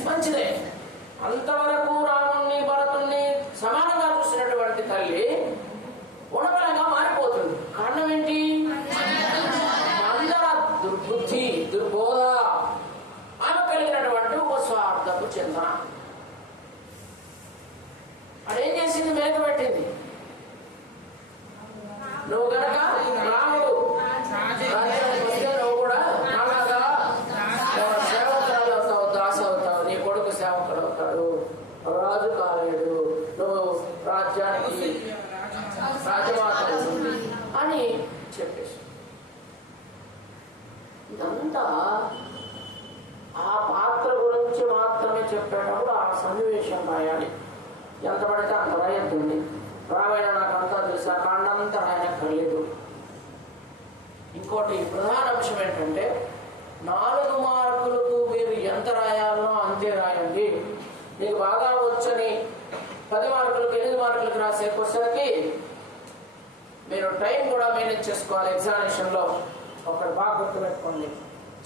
మంచిదే. అంతవరకు రాముణ్ణి భరతుణ్ణి సమానంగా చూసినటువంటి తల్లి గుణబలంగా మారిపోతుంది. కారణం ఏంటి? అందర దుర్బుద్ధి, దుర్బోధ, ఆమె కలిగినటువంటి ఒక స్వార్థపు చింతన. అదేం చేసింది? మేక పెట్టింది. నువ్వు గనక రాముడు రాజ్యానికి వస్తే నువ్వు కూడా అలాగా సేవకురాలు అవుతావు, దాసు అవుతావు, నీ కొడుకు సేవకుడు అవుతాడు, రాజు కాలేడు, నువ్వు రాజ్యానికి రాజమాత అవుతుంది అని చెప్పేసి. ఇదంతా ఆ పాత్ర గురించి మాత్రమే చెప్పేటప్పుడు ఆ సన్నివేశం రాయాలి. ఎంత పడితే అంత రాయద్దండి. రామాయణ నాకు అంతా తెలుసు, ఆ కాండంతా రాయనక్కర్లేదు. ఇంకోటి ప్రధాన అంశం ఏంటంటే 4 మార్కులకు మీరు ఎంత రాయాలో అంతే రాయండి. మీకు బాగా వచ్చని 10 మార్కులకు 8 మార్కులకు రాసే క్వశ్చన్కి మీరు టైం కూడా మేనేజ్ చేసుకోవాలి. ఎగ్జామినేషన్లో ఒకటి బాగా గుర్తుపెట్టుకోండి,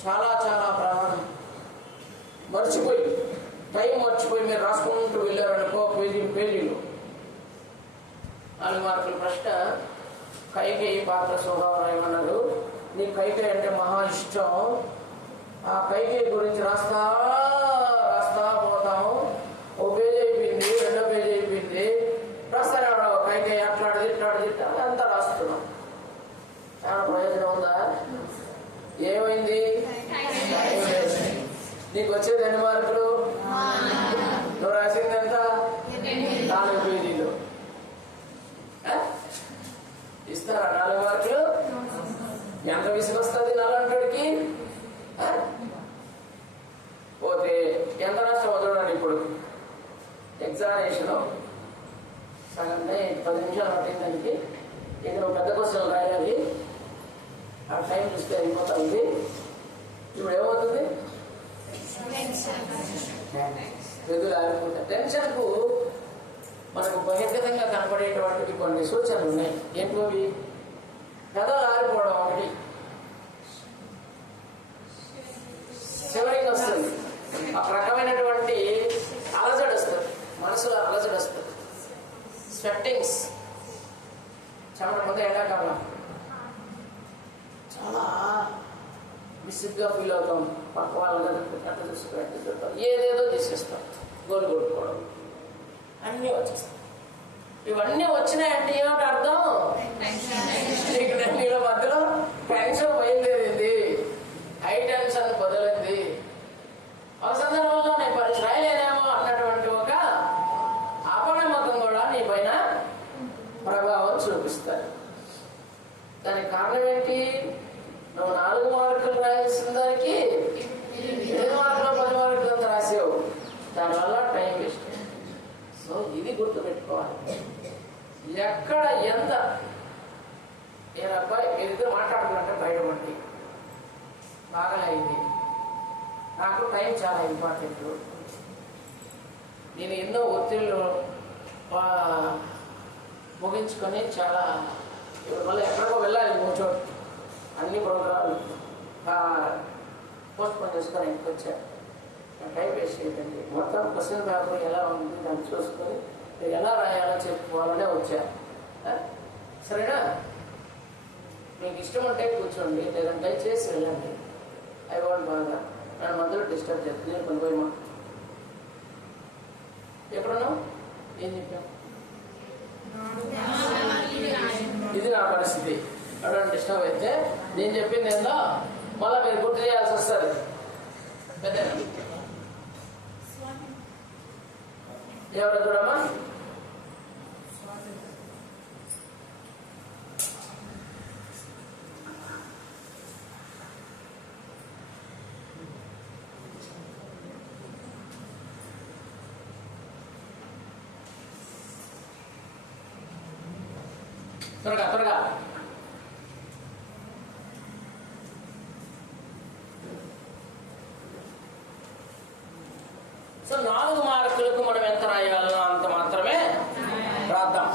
చాలా చాలా ప్రధానం. టైం మర్చిపోయి మీరు రాసుకుంటూ వెళ్ళారనుకో పేజీలు 4 మార్కుల ప్రశ్న. కైకేయి పాత్ర స్వభావం ఏమన్నారు? నీ కైకేయి అంటే మహా ఇష్టం, ఆ కైకేయి గురించి రాస్తా పోతాము. ఓ పేజీ అయిపోయింది, 2వ పేజీ అయిపోయింది, రాస్తానే కైకేయి అట్లాడది అంతా రాస్తున్నాం. చాలా ప్రయోజనం ఉందా? ఏమైంది? నీకు వచ్చేది 2 మార్కులు, నువ్వు రాసింది ఎంత? 4 పేజీలు. ఇస్తారా 4 మార్కులు? ఎంత విసుగొస్తుంది 4 పోతే ఎంత నష్టం వదలడానికి. ఇప్పుడు ఎగ్జామినేషన్ సగం 10 నిమిషాలు పట్టిందానికి, ఇక నువ్వు పెద్ద క్వశ్చన్ రాయాలి, ఆ టైం చూస్తే అయిపోతుంది. ఇప్పుడు ఏమవుతుంది? ఎదురు ఆగిపోతాయి. టెన్షన్కు మనకు బహిర్గతంగా కనపడేటువంటివి కొన్ని సూచనలు ఉన్నాయి. ఏంటోవి? పెదవులు ఆరిపోవడం ఒకటి, చివరికి వస్తుంది ఒక రకమైనటువంటి అలజడి వస్తుంది, మనసులో అలజడి వస్తుంది. స్వెట్టింగ్స్, చెమట ముందు ఎండాకాలం చాలా విసుగ్గా ఫీల్ అవుతాం. పక్క వాళ్ళ అట్ట చూసుకుంటాం, ఏదేదో చేసేస్తాం, గోలు కొట్టుకోవడం అన్నీ వచ్చేస్తాయి. ఇవన్నీ వచ్చినాయంటే ఏమిటి అర్థం? నీళ్ళ మధ్యలో టెన్షన్ బయలుదేరింది, హై టెన్షన్ బదులైంది. ఒక సందర్భంలో నేను పరీక్ష రాయలేనేమో అన్నటువంటి ఒక అపనమ్మకం కూడా నీ పైన ప్రభావం చూపిస్తారు. దానికి కారణం ఏంటి? నువ్వు 4 మార్కులు రాయాల్సిన దానికి 7 మార్కులు 10 మార్కులు అంత రాసావు, దానివల్ల టైం వేస్ట్. సో ఇది గుర్తుపెట్టుకోవాలి. ఎక్కడ ఎంత నేను అబ్బాయి మీరిద్దరు మాట్లాడుకున్నట్టే బయటపడి బాగా అయింది. నాకు టైం చాలా ఇంపార్టెంట్. నేను ఎన్నో ఒత్తిళ్ళు ముగించుకొని చాలా ఇప్పుడు మళ్ళీ ఎక్కడికో వెళ్ళాలి, కూర్చోడు అన్ని ప్రోగ్రాలు పోస్ట్పోన్ చేసుకొని ఇంటికి వచ్చాను. టైం వేస్ట్ చేయకండి. మొత్తం క్వశ్చన్ పేపర్ ఎలా ఉంది దాన్ని చూసుకొని మీరు ఎలా రాయాలో చెప్పుకోవాలనే వచ్చారు. సరేనా? మీకు ఇష్టం ఉంటే కూర్చోండి, లేదంటే చేసి వెళ్ళండి. ఐ వాంట్ బాగా నేను మధ్యలో డిస్టర్బ్ చేస్తుంది. నేను కొన్ని పోయమా ఎక్కడున్నావు? ఏం చెప్పావు? ఇది నా పరిస్థితి. అటువంటి డిస్టర్బ్ అయితే నేను చెప్పింది ఏందో మళ్ళీ మీరు గుర్తు చేయాల్సి వస్తుంది. పెద్ద ఎవరు చూడమ్మా? త్వరగా త్వరగా. సో 4 మార్కులకు మనం ఎంత రాయాలో అంత మాత్రమే రాద్దాం.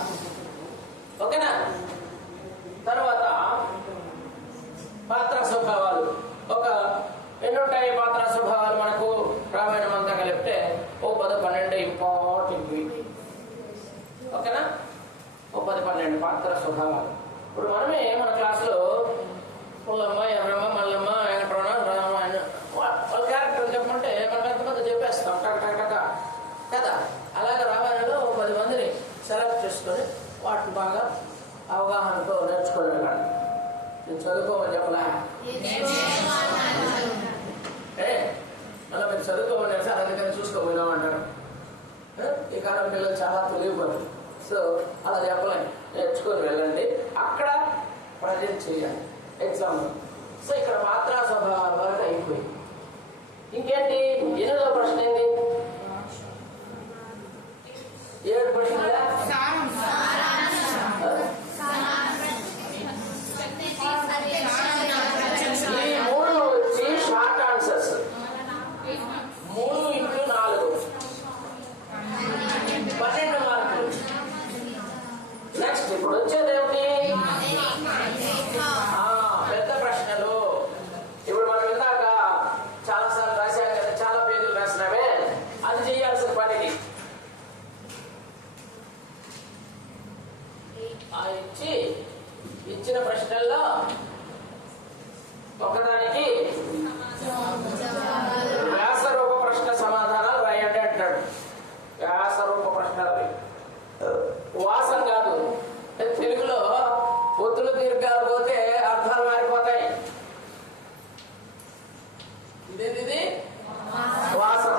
ఓకేనా? తర్వాత పాత్ర స్వభావాలు. ఒక ఎన్నుంటాయి పాత్ర స్వభావాలు మనకు రామాయణం అంతా కలిపితే 10-12 ఇంపార్టెంట్. ఓకేనా? 10-12 పాత్ర స్వభావాలు. ఇప్పుడు మనమే మన క్లాసులో పుల్లమ్మ, ఎర్రమ్మ, మల్లమ్మ, వెంకటరమణ, రామాయణ వాళ్ళ క్యారెక్టర్ చెప్పమంటే మనం ఎంతమంది చెప్పేస్తాం కదా. అలాగే రామాయణంలో 10 మందిని సెలెక్ట్ చేసుకొని వాటిని బాగా అవగాహనతో నేర్చుకోగలగాలి. నేను చదువుకోమని చెప్పలా? మళ్ళీ మీరు చదువుకోమని తెలిసి అందుకని చూసుకోమన్నామంటారు. ఈ కాలం పిల్లలు చాలా తెలియపోదు. సో అలా చెప్పలేండి, నేర్చుకొని వెళ్ళండి, అక్కడ ప్రజెంట్ చేయాలి ఎగ్జామ్. సో ఇక్కడ పాత్రా స్వభావాల వరకు అయిపోయింది. ఇంకేంటి? 8వ ప్రశ్న ఏంటి? 7 ప్రశ్నల ఈ 3 వచ్చి షార్ట్ ఆన్సర్స్. 3 × 4 12 మార్కులు. నెక్స్ట్ ఇప్పుడు వచ్చేది ఏమిటి? పెద్ద ప్రశ్నలు. ఇప్పుడు మనం ఇందాక చాలాసార్లు రాశాం కదా, చాలా పేజీలు రాసినామే, అది చేయాల్సిన పనికి ఇచ్చిన ప్రశ్నల్లో ఒకదానికి వ్యాసరూప ప్రశ్న సమాధానాలు రాయండి అంటాడు. వ్యాసరూప ప్రశ్నలు వాసం కాదు. తెలుగులో ఒత్తులు దీర్ఘాలు పోతే అర్థాలు మారిపోతాయి. ఇదేంటిది? వాసం.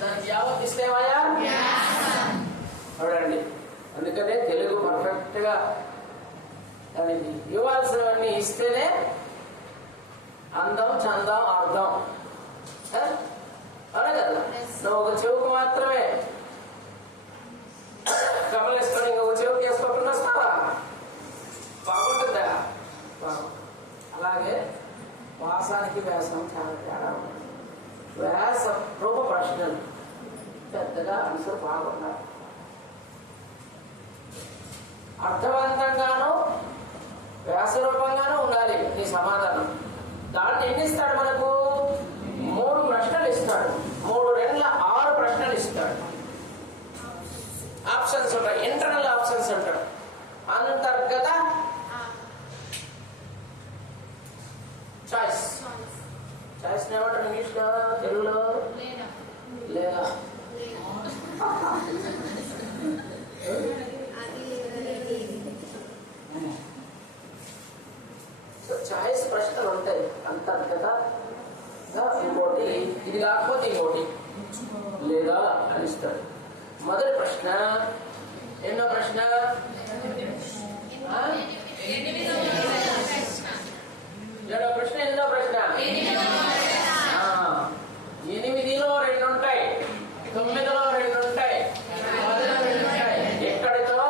దానికి యావత్ ఇస్తేమయ్యా చూడండి. అందుకనే తెలుగు పర్ఫెక్ట్ గా దానికి ఇవ్వాల్సినవన్నీ ఇస్తేనే అందం, చందం, అర్థం. అవునా కదా? నువ్వు ఒక చెవుకు మాత్రమే కమలేసుకొని ఇంకొక చెవుకు వేసుకోకుండా వస్తావా? బాగుంటుందా? అలాగే వాసానికి వ్యాసం చాలా తేడా ఉంటుంది. వ్యాస రూప ప్రశ్నలు పెద్దగా ఆన్సర్ బాగున్నారు. అర్థవంతంగానూ వ్యాసరూపంగానూ ఉండాలి నీ సమాధానం. దాన్ని ఎన్ని ఇస్తాడు మనకు? 3 ప్రశ్నలు ఇస్తాడు. 3 × 6 ప్రశ్నలు ఇస్తాడు. ఆప్షన్స్ ఉంటాయి, ఇంటర్నల్ ఆప్షన్స్ ఉంటాడు. అంతర్గత చాయిస్. చాయిస్ ఏమంటారు ఇంగ్లీష్ లో? తెలుగులో లేదా? చాయిస్ ప్రశ్నలు ఉంటాయి. అంతర్గతగా ఇంకోటి, ఇది కాకపోతే ఇంకోటి లేదా అని ఇస్తాడు. మొదటి ప్రశ్న ఎన్నో ప్రశ్న? 7వ ప్రశ్న. ఎన్నో ప్రశ్న? 8లో 2 ఉంటాయి, 9లో 2 ఉంటాయి, 10లో 2 ఉంటాయి. ఇక్కడితో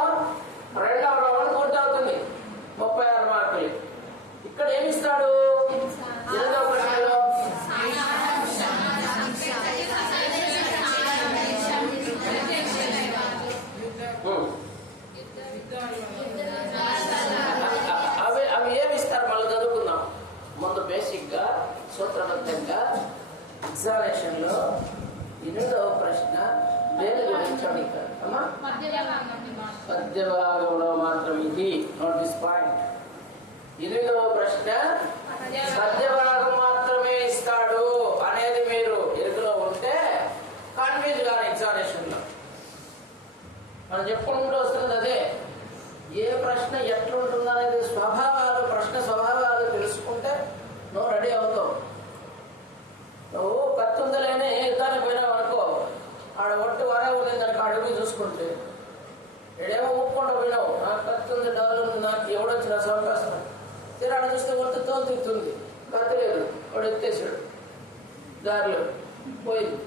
2వ రౌండ్ పూర్తవుతుంది. 36 మార్కులు. ఇక్కడ ఏమిస్తాడు? 8వ ప్రశ్నలో అవి ఏమిస్తారు? మళ్ళీ చదువుకుందాం. ముందు బేసిక్ గా సూత్రబద్ధంగా ఎగ్జామినేషన్ లో 8వ ప్రశ్న దేని గురించి అడుగుతారు? అమ్మా మధ్య భాగంలో మాత్రం ఇది. Note this point. 8వ ప్రశ్న మధ్య భాగం మాత్రమే ఇస్తాడు అనేది మీరు ఎరుకలో ఉంటే కన్ఫ్యూజ్ కాని ఎగ్జామినేషన్ లో మనం చెప్పుకుంటూ వస్తుంది అదే. ఏ ప్రశ్న ఎట్లుంటుందో అనేది స్వభావాలు, ప్రశ్న స్వభావాలు తెలుసుకుంటే నువ్వు రెడీ అవుతావు. నువ్వు కత్తుందలేని యుద్ధానికి పోయినావు అనుకో, ఆడ ఒట్టు వరే ఉంది దానికి అడుగు చూసుకుంటే ఎడేమో ఒప్పుకుండా పోయినావు, నాకు కత్తుంది డబ్బులు ఉంది, నాకు ఎవడొచ్చిన అవకాశం తీరా ఆడ చూస్తే ఒట్టు తోలు తిరుగుతుంది, కత్తి లేదు, వాడు ఎత్తేసాడు, దారిలో పోయింది.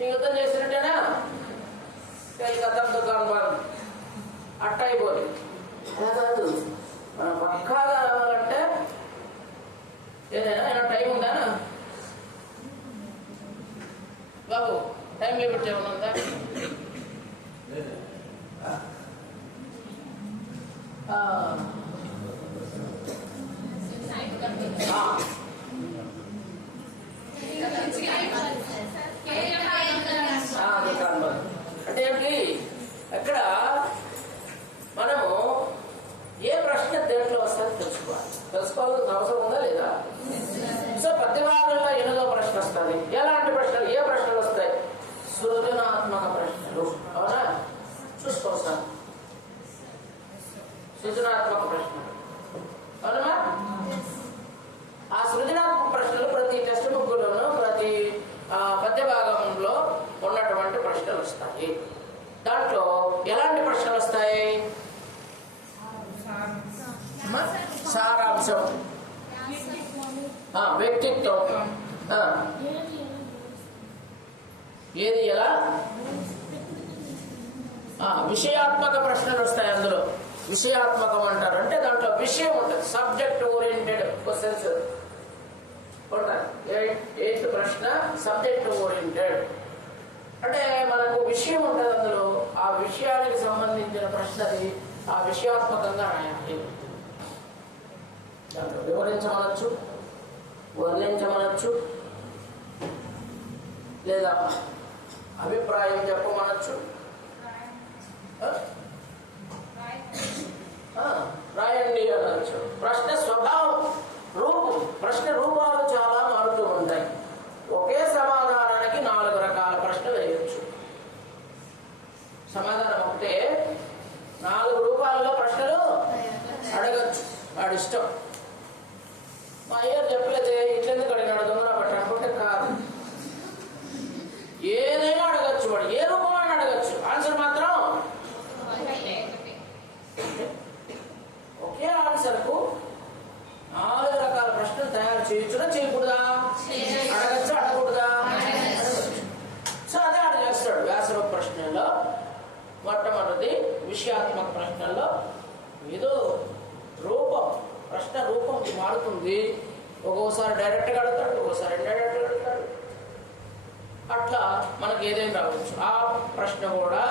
ఈ యుద్ధం చేసినట్టేనా కథం దుకాణం బాగా అట్ట అయిపోతుంది. అలా కాదు, మనం పక్కాగా రావాలంటే ఏదైనా టైం ఉందా బాబు? టైం లిమిట్ ఏమైనా ఉందా? అంటే ఏమిటి, అక్కడ మనము ఏ ప్రశ్న దేంట్లో వస్తుందో తెలుసుకోవాల్సిన అవసరం ఉందా లేదా? సో పద్య భాగంలో 8వ ప్రశ్న వస్తుంది. ఎలాంటి ప్రశ్నలు, ఏ ప్రశ్నలు వస్తాయి? సృజనాత్మక ప్రశ్నలు. అవునా? చూసుకో సార్, సృజనాత్మక ప్రశ్నలు. అవునా? ఆ సృజనాత్మక ప్రశ్నలు ప్రతి టెక్స్ట్ బుక్ లోను ప్రతి పద్య భాగంలో ఉన్నటువంటి ప్రశ్నలు వస్తాయి. దాంట్లో ఎలాంటి ప్రశ్నలు వస్తాయి? సారాంశం, వ్యక్తిత్వం, ఏది ఎలా, విషయాత్మక ప్రశ్నలు వస్తాయి. అందులో విషయాత్మకం అంటారు అంటే దాంట్లో విషయం ఉంటుంది. సబ్జెక్ట్ ఓరియంటెడ్ క్వశ్చన్స్ ఉంటాయి. 8వ ప్రశ్న సబ్జెక్ట్ ఓరియంటెడ్ అంటే మనకు విషయం ఉంటుంది. అందులో ఆ విషయానికి సంబంధించిన ప్రశ్నది ఆ విషయాత్మకంగా రాయాలి. దాంట్లో వివరించమనొచ్చు, వర్ణించమనొచ్చు, లేదా అభిప్రాయం చెప్పమనొచ్చు, రాయండి అనొచ్చు. ప్రశ్న స్వభావం, రూపం, ప్రశ్న రూపాలు చాలా మారుతూ ఉంటాయి. ఒకే సమాధానానికి 4 రకాల ప్రశ్నలు వేయవచ్చు. సమాధానం ఒకటే 4 రూపాలలో ప్రశ్నలు అడగచ్చు, వాడి ఇష్టం. మా అయ్యారు చెప్పలేదే ఇట్లెందుకు అడిగినాడు దొంగన బట్టి అనుకుంటే కాదు, ఏదైనా అడగచ్చు, వాడు ఏ రూపంలో అడగచ్చు. ఆన్సర్ మాత్రం ఒకే ఆన్సర్కు 4 రకాల ప్రశ్నలు తయారు చేయొచ్చునా చేయకూడదా? అడగచ్చు, అడగకూడదా? సో అదే ఆడ చేస్తాడు వ్యాసరూప ప్రశ్నల్లో. మొట్టమొదటి విషయాత్మక ప్రశ్నల్లో ఏదో రూపం, ప్రశ్న రూపం మారుతుంది. ఒక్కోసారి డైరెక్ట్గా అడుగుతాడు, ఒక్కోసారి ఇండైరెక్ట్గా అడుగుతాడు. అట్లా మనకి ఏదైనా రావచ్చు. ఆ ప్రశ్న కూడా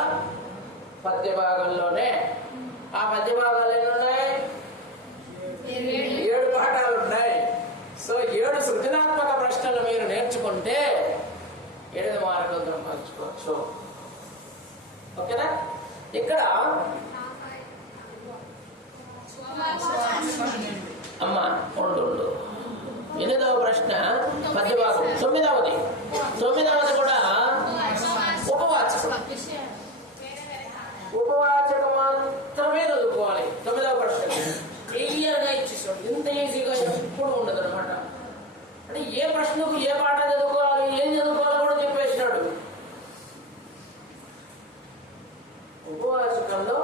పద్య భాగంలోనే. ఆ పద్య భాగాలు ఎన్ని ఉన్నాయి? 7 పాఠాలు ఉన్నాయి. సో 7 సృజనాత్మక ప్రశ్నలు మీరు నేర్చుకుంటే 8 మార్కులు సంపాదించుకోవచ్చు. ఓకేనా? ఇక్కడ అమ్మా ఉండు. 8వ ప్రశ్న పద్య భాగం. 9వది కూడా ఉపవాచకం. ఉపవాచకం మాత్రమే చదువుకోవాలి. 9వ ప్రశ్న క్లియర్గా ఇచ్చేసాడు. ఇంత ఈజీగా ఎప్పుడు ఉండదు అనమాట. అంటే ఏ ప్రశ్నకు ఏ పాఠం చదువుకోవాలి, ఏం చదువుకోవాలో కూడా చెప్పేసినాడు. ఉపవాచకంలో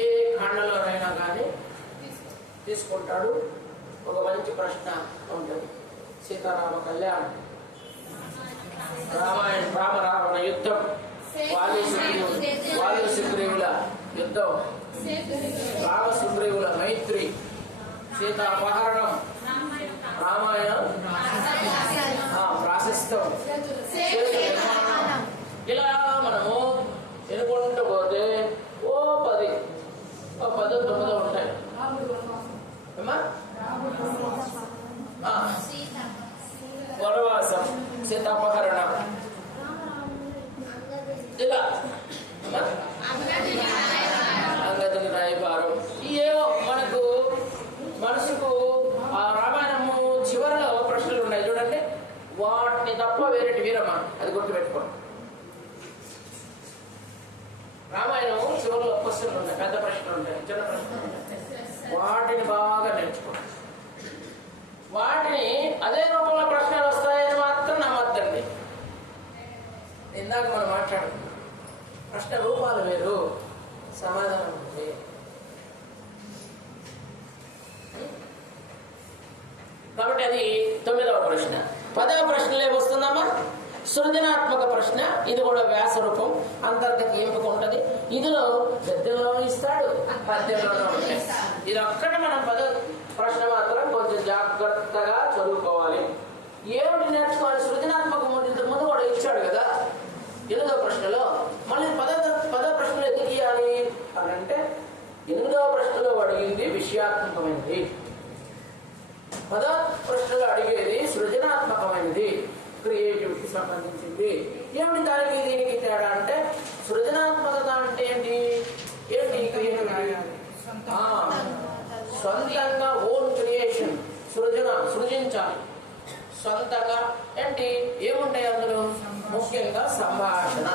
ఏ ఖండలోనైనా కానీ తీసుకుంటాడు. ఒక మంచి ప్రశ్న ఉంటుంది. సీతారామ కళ్యాణం, రామాయణ రామరావణ యుద్ధం, వాలి సుగ్రీవుల యుద్ధం, రామ సుగ్రీవుల మైత్రి, సీతాపహరణం, రామాయణం ప్రాశస్త్యం, ఇలా మనము ఎనుకుంటూ పోతే ఓ 10 9 ఉంటాయి. వనవాసం, సీతాపహరణం, వాటిని తప్ప వేరేటి వీరమా, అది గుర్తుపెట్టుకోండి. రామాయణం చివరిలో క్వశ్చన్లు ఉంటాయి, పెద్ద ప్రశ్నలు ఉంటాయి, చిన్న ప్రశ్నలు ఉంటాయి. వాటిని బాగా నేర్చుకోండి. వాటిని అదే రూపంలో ప్రశ్నలు వస్తాయని మాత్రం నమ్మద్దండి. ఇందాక మనం మాట్లాడుకున్నాం, ప్రశ్న రూపాలు వేరు, సమాధానం ఉంది. కాబట్టి అది 9వ ప్రశ్న. 10వ ప్రశ్నలే వస్తుందమ్మా సృజనాత్మక ప్రశ్న. ఇది కూడా వ్యాస రూపం, అంతర్గత ఎంపిక ఉంటుంది. ఇందులో గద్యంలో ఇస్తాడు, పద్యంలోనూ ఉంటాయి. ఇది ఒక్కటి మనం 10వ ప్రశ్న మాత్రం కొంచెం జాగ్రత్తగా చదువుకోవాలి. ఏమిటి నేర్చుకోవాలి? సృజనాత్మక ఇంతకు ముందు కూడా ఇచ్చాడు కదా 8వ ప్రశ్నలో. మళ్ళీ 10వ ప్రశ్నలో ఎందుకు ఇవ్వాలి అని అంటే 8వ ప్రశ్నలో అడిగింది విషయాత్మకమైనది, 10వ ప్రశ్నలో అడిగేది సృజనాత్మకమైనది, క్రియేటివిటీకి సంబంధించింది. ఏమిటి దానికి దీనికి తేడా అంటే, సృజనాత్మకత అంటే ఏంటి? క్రియేటివిటీ సొంతంగా ఓన్ క్రియేషన్, సృజించాలి సొంతంగా. ఏంటి ఏముంటాయి అందులో? ముఖ్యంగా సంభాషణ,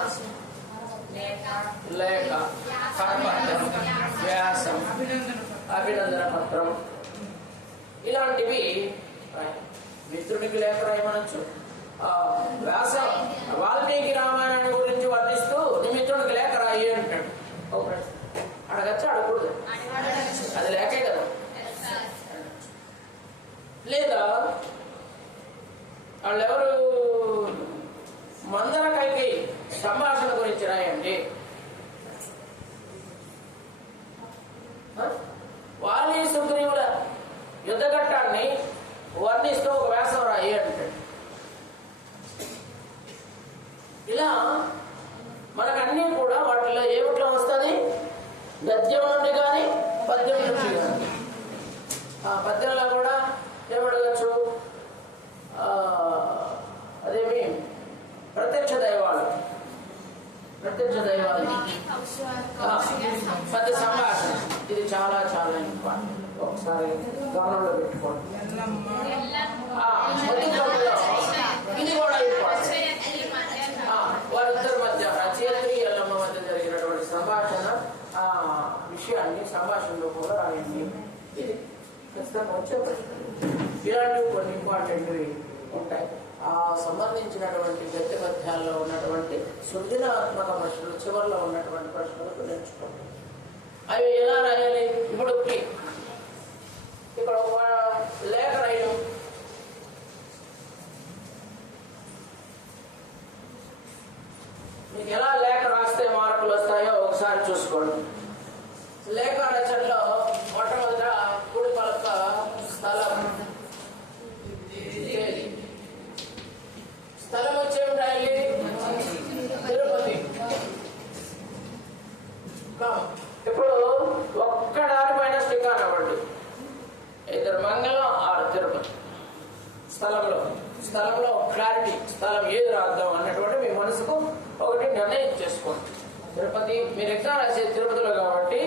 లేఖ, కరపత్రం, వ్యాసం, అభినందన పత్రం, ఇలాంటివి. మిత్రుడికి లేఖ రాయమనొచ్చు. వ్యాసం వాల్మీకి రామాయణాన్ని గురించి వర్ణిస్తూ నీ మిత్రుడికి లేఖ రాయి అంటాడు. అడగచ్చు, అడగకూడదు, అది లేకే కదా. లేదా వాళ్ళెవరు మందర కైకి సంభాషణ గురించి రాయండి. వాలి సుగ్రీవుల యుద్ధఘట్టాన్ని వర్ణిస్తూ ఒక వ్యాసం రాయి అంటాడు. ఇలా మనకన్నీ కూడా వాటిలో ఏమిట్లో వస్తుంది? గద్యం నుండి కానీ పద్యం నుంచి కానీ. ఆ పద్యంలో కూడా ఏమడగచ్చు? అదేమి ప్రత్యక్ష దైవాలు పద్య సంభాషణ. ఇది చాలా చాలా ఇంపార్టెంట్, ఒకసారి గమనంలో పెట్టుకోండి. ఇది కూడా ఇంపార్టెంట్. వారిద్దరి మధ్య రచయిత్రి ఎల్లమ్మ మధ్య జరిగినటువంటి సంభాషణ, ఆ విషయాన్ని సంభాషణలో కూడా రాయండి. ఇది ఖచ్చితంగా వచ్చే ప్రశ్న. ఇలాంటివి కొన్ని ఇంపార్టెంట్వి ఉంటాయి. ఆ సంబంధించినటువంటి గద్య పద్యాల్లో ఉన్నటువంటి సృజనాత్మక ప్రశ్నలు, చివరిలో ఉన్నటువంటి ప్రశ్నలకు నేర్చుకోండి. అవి ఎలా రాయాలి? ఇప్పుడు ఇక్కడ లేఖ రాయడం, మీకు ఎలా లేఖ రాస్తే మార్కులు వస్తాయో ఒకసారి చూసుకోండి. లేఖ రచనలో మొట్టమొదట కుడి పలక స్థలం, స్థలం వచ్చేమి రాయాలి? తిరుపతి. ఇప్పుడు ఒక్కడారి పైన స్టిక్కర్ అవ్వండి. ఇద్దరు మంగళం, 6 తిరుపతి. స్థలంలో క్లారిటీ, స్థలం ఏది రాద్దాం అన్నటువంటి మీ మనసుకు ఒకటి నిర్ణయం చేసుకోండి. తిరుపతి మీరు ఎగ్జామ్ రాసేది తిరుపతిలో కాబట్టి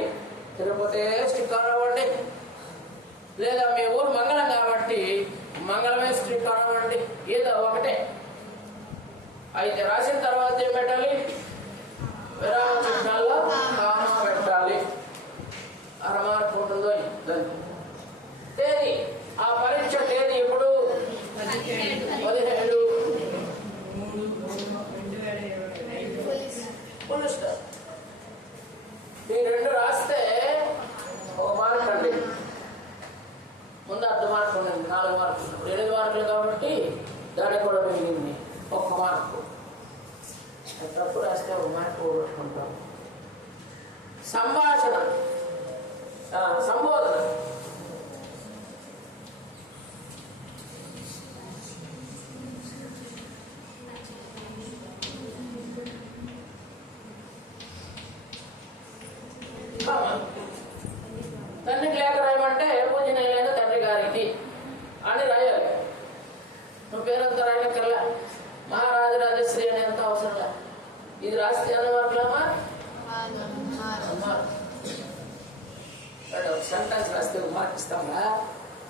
తిరుపతి స్టిక్కర్ అవ్వండి. లేదా మీ ఊరు మంగళం కాబట్టి మంగళమే స్టిక్కర్ అవ్వండి. ఏదో ఒకటే. అయితే రాసిన తర్వాత ఏం పెట్టాలి? విరామ చిహ్నాల్లో కామా పెట్టాలి. అరమార్కు ఉంటుందో దాన్ని. తేదీ, ఆ పరీక్ష తేదీ ఎప్పుడు? 17 ఫుల్ స్టాప్. ఈ 2 రాస్తే 1 మార్క్ అండి. ముందు అర్ధ మార్కు ఉండండి, 4 మార్కులు. ఇప్పుడు 8 మార్కులు కాబట్టి దానికి కూడా పెరిగింది 1 మార్కు. తప్పు రాస్తే 1 మార్కు పోగొట్టుకుంటాం. సంభాషణ, సంబోధన. తండ్రికి లేఖ రాయమంటే పూజనీయులైన తండ్రి గారికి అని రాయాలి. నువ్వు పేరంతా రాయక్కర్లా, మహారాజరాజశ్రీ అనేంత అవసరంలా. ఇది రాస్తే అన్న మార్కులమ్మా. సెంటెన్స్ రాస్తే మార్క్ ఇస్తామా?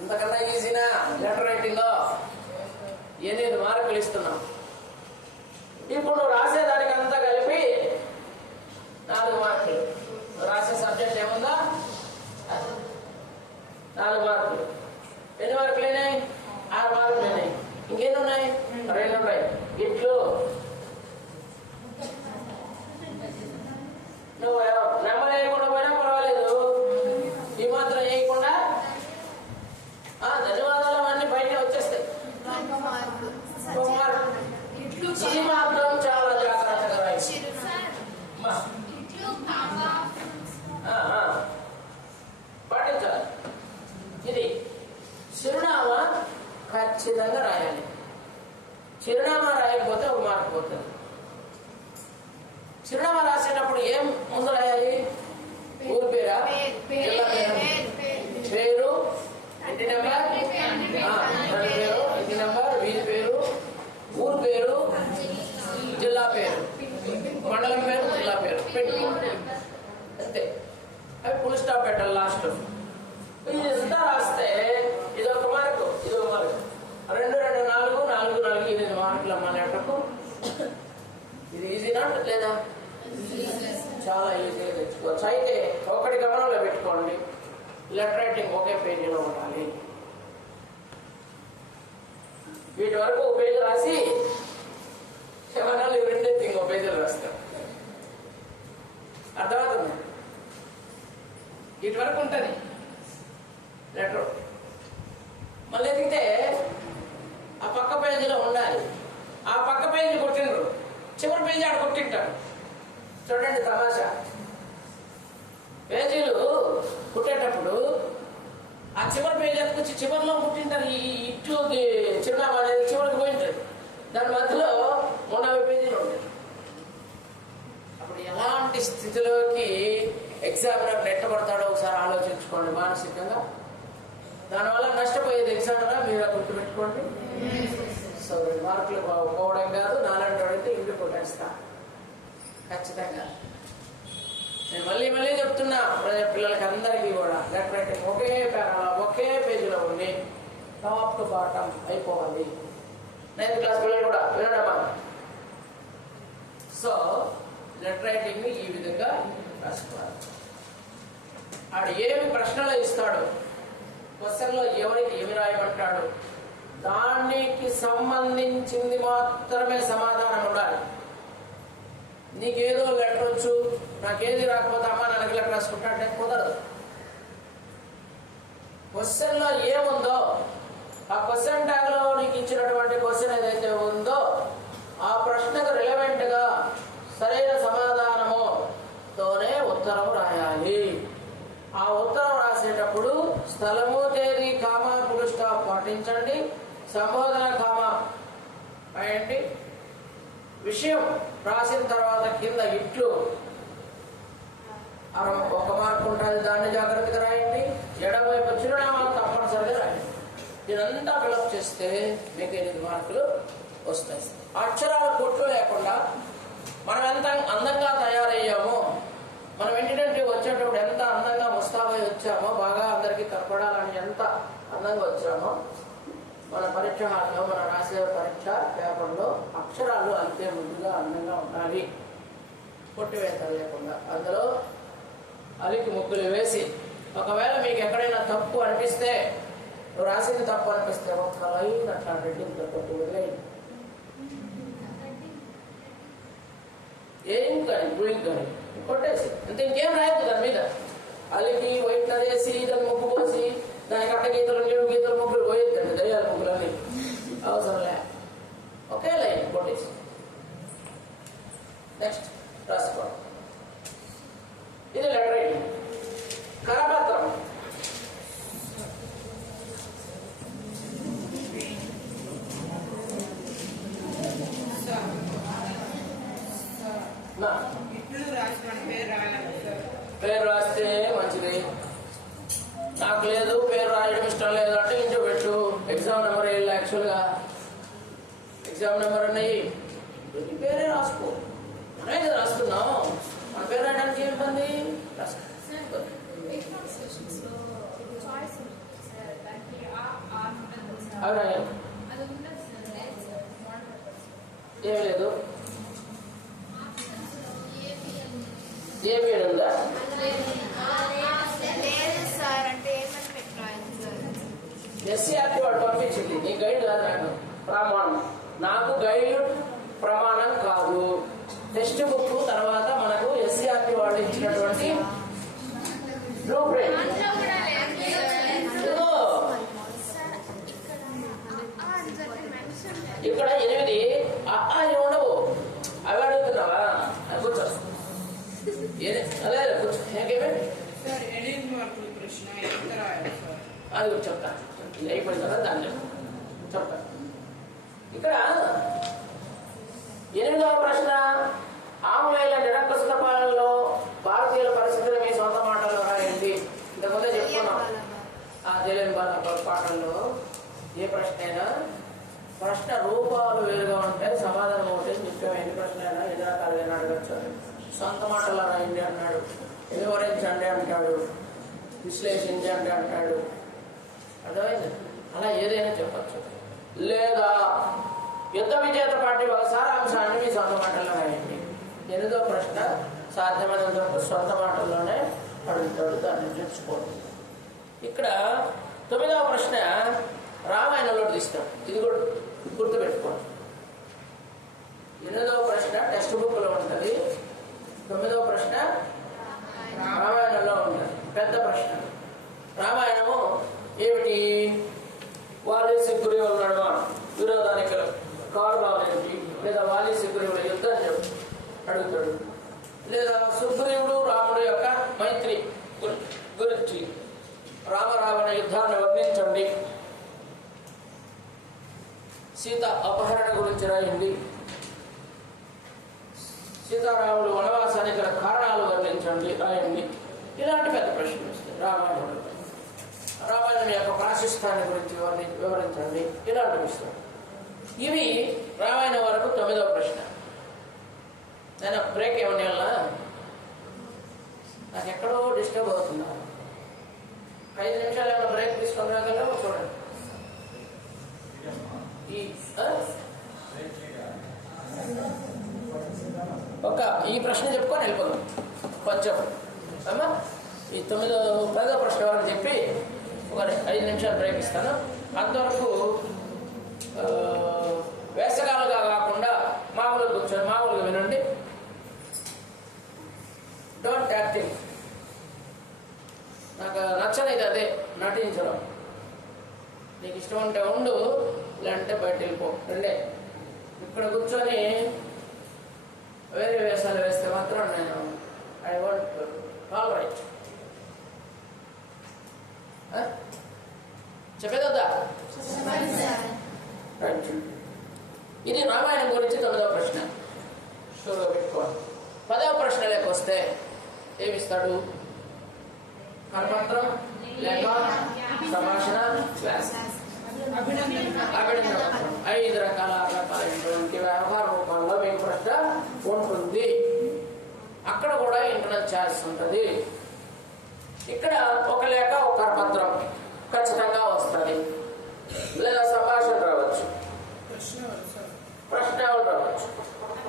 ఇంతకన్నా ఈజీనా లెటర్ రైటింగ్? 8 మార్కులు ఇస్తున్నాం. ఇప్పుడు రాసేదానికి అంతా కలిపి 4 మార్కులు. రాసే సబ్జెక్ట్ ఏముందా 4 మార్కులు. ఎన్ని మార్కులు అయినాయి? 6 మార్కులు అయినాయి. ఇంకేం ఉన్నాయి? 2 ఉన్నాయి. ఇట్లు నువ్వు నెంబర్ వేయకుండా పోయినా పర్వాలేదు, ఈ మాత్రం వేయకుండా ధన్యవాదాలు అన్నీ బయట వచ్చేస్తాయి. ఈ మాత్రం చాలా జాగ్రత్తగా రాయి. పాటించాలి. ఇది చిరునామా ఖచ్చితంగా రాయాలి. చిరునామా రాయకపోతే 1 మార్కు పోతుంది. చిరునామా రాసేటప్పుడు ఏం ముందు రాయాలి? ఊరి పేరా, జిల్లా పేరు, ఇంటి నెంబర్, పేరు, ఇంటి నెంబర్, వీధి పేరు, ఊరి పేరు, జిల్లా పేరు, మండలం పేరు, జిల్లా పేరు పెట్టి అంతే. అవి ఫుల్ స్టాప్ పెట్టాలి లాస్ట్. ఇదంతా రాస్తే ఇది 1 మార్కు, ఇది 1 మార్కు. 2 2 4 4 4 8 మార్కులు అమ్మ లెటర్కు. ఇది ఈజీనా లేదా? చాలా ఈజీగా తెచ్చుకోవచ్చు. అయితే ఒకటి గమనంలో పెట్టుకోండి, లెటర్ రైటింగ్ ఒకే పేజీలో ఉండాలి. వీటి వరకు 1 పేజీ రాసి ఏమన్నా 2 ఇంకో పేజీలు రాస్తాం. అర్థమవుతుంది? వీటి వరకు ఉంటుంది లెటర్. మళ్ళీ ఎదిగితే ఆ పక్క పేజీలో ఉండాలి. ఆ పక్క పేజీ కొట్టిండ్రు, చివరి పేజీ ఆడ కొట్టింటాడు. చూడండి తమాషా. పేజీలు కుట్టేటప్పుడు ఆ చివరి పేజీ ఎత్తుకొచ్చి చివరిలో కుట్టింటారు. ఈ ఇటు చిరునామా అనేది చివరికి పోయింటుంది. దాని మధ్యలో 30 పేజీలు ఉంటాయి. అప్పుడు ఎలాంటి స్థితిలోకి ఎగ్జామినర్ నెట్టబడతాడో ఒకసారి ఆలోచించుకోండి మానసికంగా. దానివల్ల నష్టపోయేది ఎగ్జామినరా మీరు గుర్తుపెట్టుకోండి. సో 2 మార్కులు పోవడం కాదు, 4 అడిగితే ఇంటికి కొట్టేస్తా ఖచ్చితంగా. నేను మళ్ళీ చెప్తున్నా పిల్లలకి అందరికీ కూడా లెటర్ రైటింగ్ ఒకే పేరాలో ఒకే పేజీలో ఉండి టాప్ టు బాటం అయిపోవాలి. 9th క్లాస్ పిల్లలు కూడా వినడమా? సో లెటర్ రైటింగ్ ని ఈ విధంగా రాసుకోవాలి. ఆడు ఏమి ప్రశ్నలు ఇస్తాడు, క్వశ్చన్లో ఎవరికి ఏమి రాయమంటాడు, దానికి సంబంధించింది మాత్రమే సమాధానం ఉండాలి. నీకేదో లెటర్ వచ్చు, నాకేది రాకపోతే అమ్మ నాన్నకి లెటర్ రాసుకుంటా అంటే కుదరదు. క్వశ్చన్లో ఏముందో ఆ క్వశ్చన్ ట్యాగ్ లో నీకు ఇచ్చినటువంటి క్వశ్చన్ ఏదైతే ఉందో ఆ ప్రశ్నకు రిలవెంట్ గా సరైన సమాధానము తోనే ఉత్తరం రాయాలి. ఆ ఉత్తరం రాసేటప్పుడు స్థలము, తేదీ, కామా, ఫుల్ స్టాప్ పాటించండి. సంబోధన కామా రాయండి. విషయం రాసిన తర్వాత కింద ఇట్లు 1 మార్కు ఉంటుంది, దాన్ని జాగ్రత్తగా రాయండి. ఎడమవైపు చిరునామా తప్పనిసరిగా రాయండి. ఇదంతా ఫిలప్ చేస్తే మీకు 8 మార్కులు వస్తాయి. అక్షరాలు కొట్లు లేకుండా మనం ఎంత అందంగా తయారయ్యామో, మనం ఇంటింటి వచ్చేటప్పుడు ఎంత అందంగా ముస్తాబై వచ్చామో, బాగా అందరికీ కనపడాలని ఎంత అందంగా వచ్చామో, మన పరీక్ష హాల్లో మనం రాసే పరీక్ష పేపర్లో అక్షరాలు అంతే ముందుగా అందంగా ఉండాలి. కొట్టివేతలు లేకుండా అందులో అలికి ముగ్గులు వేసి, ఒకవేళ మీకు ఎక్కడైనా తప్పు అనిపిస్తే, నువ్వు రాసింది తప్పు అనిపిస్తే 1 లైన్ అట్లా రెడ్డింగ్ కొట్టి వదిలేయండి. ఏం కానీ బ్లూయింగ్ కానీ కొట్టేసి అంతే, ఇంకేం రాయద్దు దాని మీద. అలికి వైట్నర్ వేసి దాన్ని ముగ్గు పోసి దానికి అట్ట గీతలు 7 గీతలు ముగ్గులు పోయేద్దండి, దయ్యాల ముగ్గులు అన్ని అవసరం లే. ఒకే లైన్ కొట్టేసి నెక్స్ట్ రాసుకోండి. ఇది లెటర్ రైటింగ్. కరపత్రం పేరు రాస్తే మంచిది. నాకు లేదు, పేరు రాయడం ఇష్టం లేదు అంటే ఇంట్లో పెట్టు. ఎగ్జామ్ నెంబర్ వేయాలి. యాక్చువల్గా ఎగ్జామ్ నెంబర్ అన్నవి పేరే రాసుకో. మనమే కదా రాసుకున్నాం, మన పేరు రాయడానికి ఏం ఇబ్బంది? రాసుకో. అవి రాయాలి. ఏం లేదు. ఏమీ ఉందా? ఎస్సీఆర్టీ వాడు పంపించింది, నీ గైడ్ కాదు నాకు ప్రమాణం. నాకు గైడ్ ప్రమాణం కాదు. టెక్స్ట్ బుక్ తర్వాత మనకు ఎస్సీఆర్టీ వాళ్ళు ఇచ్చినటువంటి బ్లూ ప్రింట్. ఇక్కడ 8 అవి ఉండవు. అవి అడుగుతున్నావా? కూర్చో. అదే కూర్చో. అది కూడా చెప్తా. ఇది అయిపోయిన తర్వాత దాన్ని చెప్తా. ఇక్కడ 8వ ప్రశ్న, ఆంగ్లేయుల నిరంకుశ పాలనలో భారతీయుల పరిస్థితులు మీ సొంత మాటల్లో రాయండి. ఇంతకుముందే చెప్పుకున్నాం తెలియని పాటల్లో. ఏ ప్రశ్న అయినా ప్రశ్న రూపాలు వేరుగా ఉంటాయి, సమాధానం ఒకటి నిత్యం. ఎన్ని ప్రశ్న అయినా ఎన్ని రకాలుగా అడగచ్చు. సొంత మాటల్లో రాయండి అన్నాడు, వివరించండి అంటాడు, విశ్లేషించండి అంటాడు. అర్థమైంది? అలా ఏదైనా చెప్పచ్చు. లేదా యుద్ధ విజేత పార్టీ సారాంశాన్ని మీ సొంత మాటల్లో రాయండి. 8వ ప్రశ్న సాధ్యమైనంత వరకు సొంత మాటల్లోనే అడుగుతాడు, దాన్ని తెలుసుకోండి. ఇక్కడ 9వ ప్రశ్న రామాయణంలో తీస్తాం. ఇది కూడా గుర్తుపెట్టుకోండి. 8వ ప్రశ్న టెక్స్ట్ బుక్ లో ఉంటుంది. 9వ ప్రశ్న రామాయణంలో ఉంటుంది. పెద్ద ప్రశ్న. రామాయణము ఏమిటి? వాలి సుగ్రీవుల నడుమ విరోధానికి కారణాలు ఏమిటి? లేదా వాలి సుగ్రీవుల యుద్ధం అడుగుతాడు. లేదా సుగ్రీవుడు రాముడు యొక్క మైత్రి గురించి రామరావణ యుద్ధాన్ని వర్ణించండి. సీత అపహరణ గురించి రాయండి. సీతారాముడు వనవాసానికి గల కారణాలు వర్ణించండి రాయండి. ఇలాంటి పెద్ద ప్రశ్నలు వస్తాయి రామాయణంలో. రామాయణం యొక్క ప్రాశస్త్యాన్ని గురించి వివరించండి. ఇలాంటి విషయాలు ఇవి రామాయణం వరకు 9వ ప్రశ్న. నేను బ్రేక్ ఏమన్నా నాకు ఎక్కడో డిస్టర్బ్ అవుతున్నా. 5 నిమిషాలు ఏమైనా బ్రేక్ తీసుకుని రాగలరా? చూడండి. ఈ ప్రశ్న చెప్పుకొని వెళ్ళిపోదాం కొంచెం అమ్మా. ఈ 10వ ప్రశ్న వారిని చెప్పి ఒక 5 నిమిషాలు బ్రేక్ ఇస్తాను. అంతవరకు వేసగాలుగా కాకుండా మామూలుగా కూర్చొని మామూలుగా వినండి. Don't acting. నాకు నచ్చలేదు అదే నటించడం. నీకు ఇష్టం ఉంటే ఉండు, లేదంటే బయట వెళ్ళిపో. రెండే. ఇక్కడ కూర్చొని వేరే వేషాలు వేస్తే మాత్రం నేను ఐ వాంట్ ఆల్ రైట్. చెప్పేదా? ఇది రామాయణం గురించి 9వ ప్రశ్న. షూర్గా పెట్టుకోవాలి. 10వ ప్రశ్నలోకి వస్తే ఏమిస్తాడు? కరపత్రం లేక సంభాషణ, అభినందన పత్రం. 5 రకాలైనటువంటి వ్యవహార రూపంలో మీకు ప్రశ్న ఉంటుంది. అక్కడ కూడా ఇంటర్నల్ ఛాయిస్ ఉంటుంది. ఇక్కడ ఒక లేఖ ఒక కరపత్రం ఖచ్చితంగా వస్తుంది. లేదా సంభాషణ రావచ్చు, ప్రశ్నలు రావచ్చు.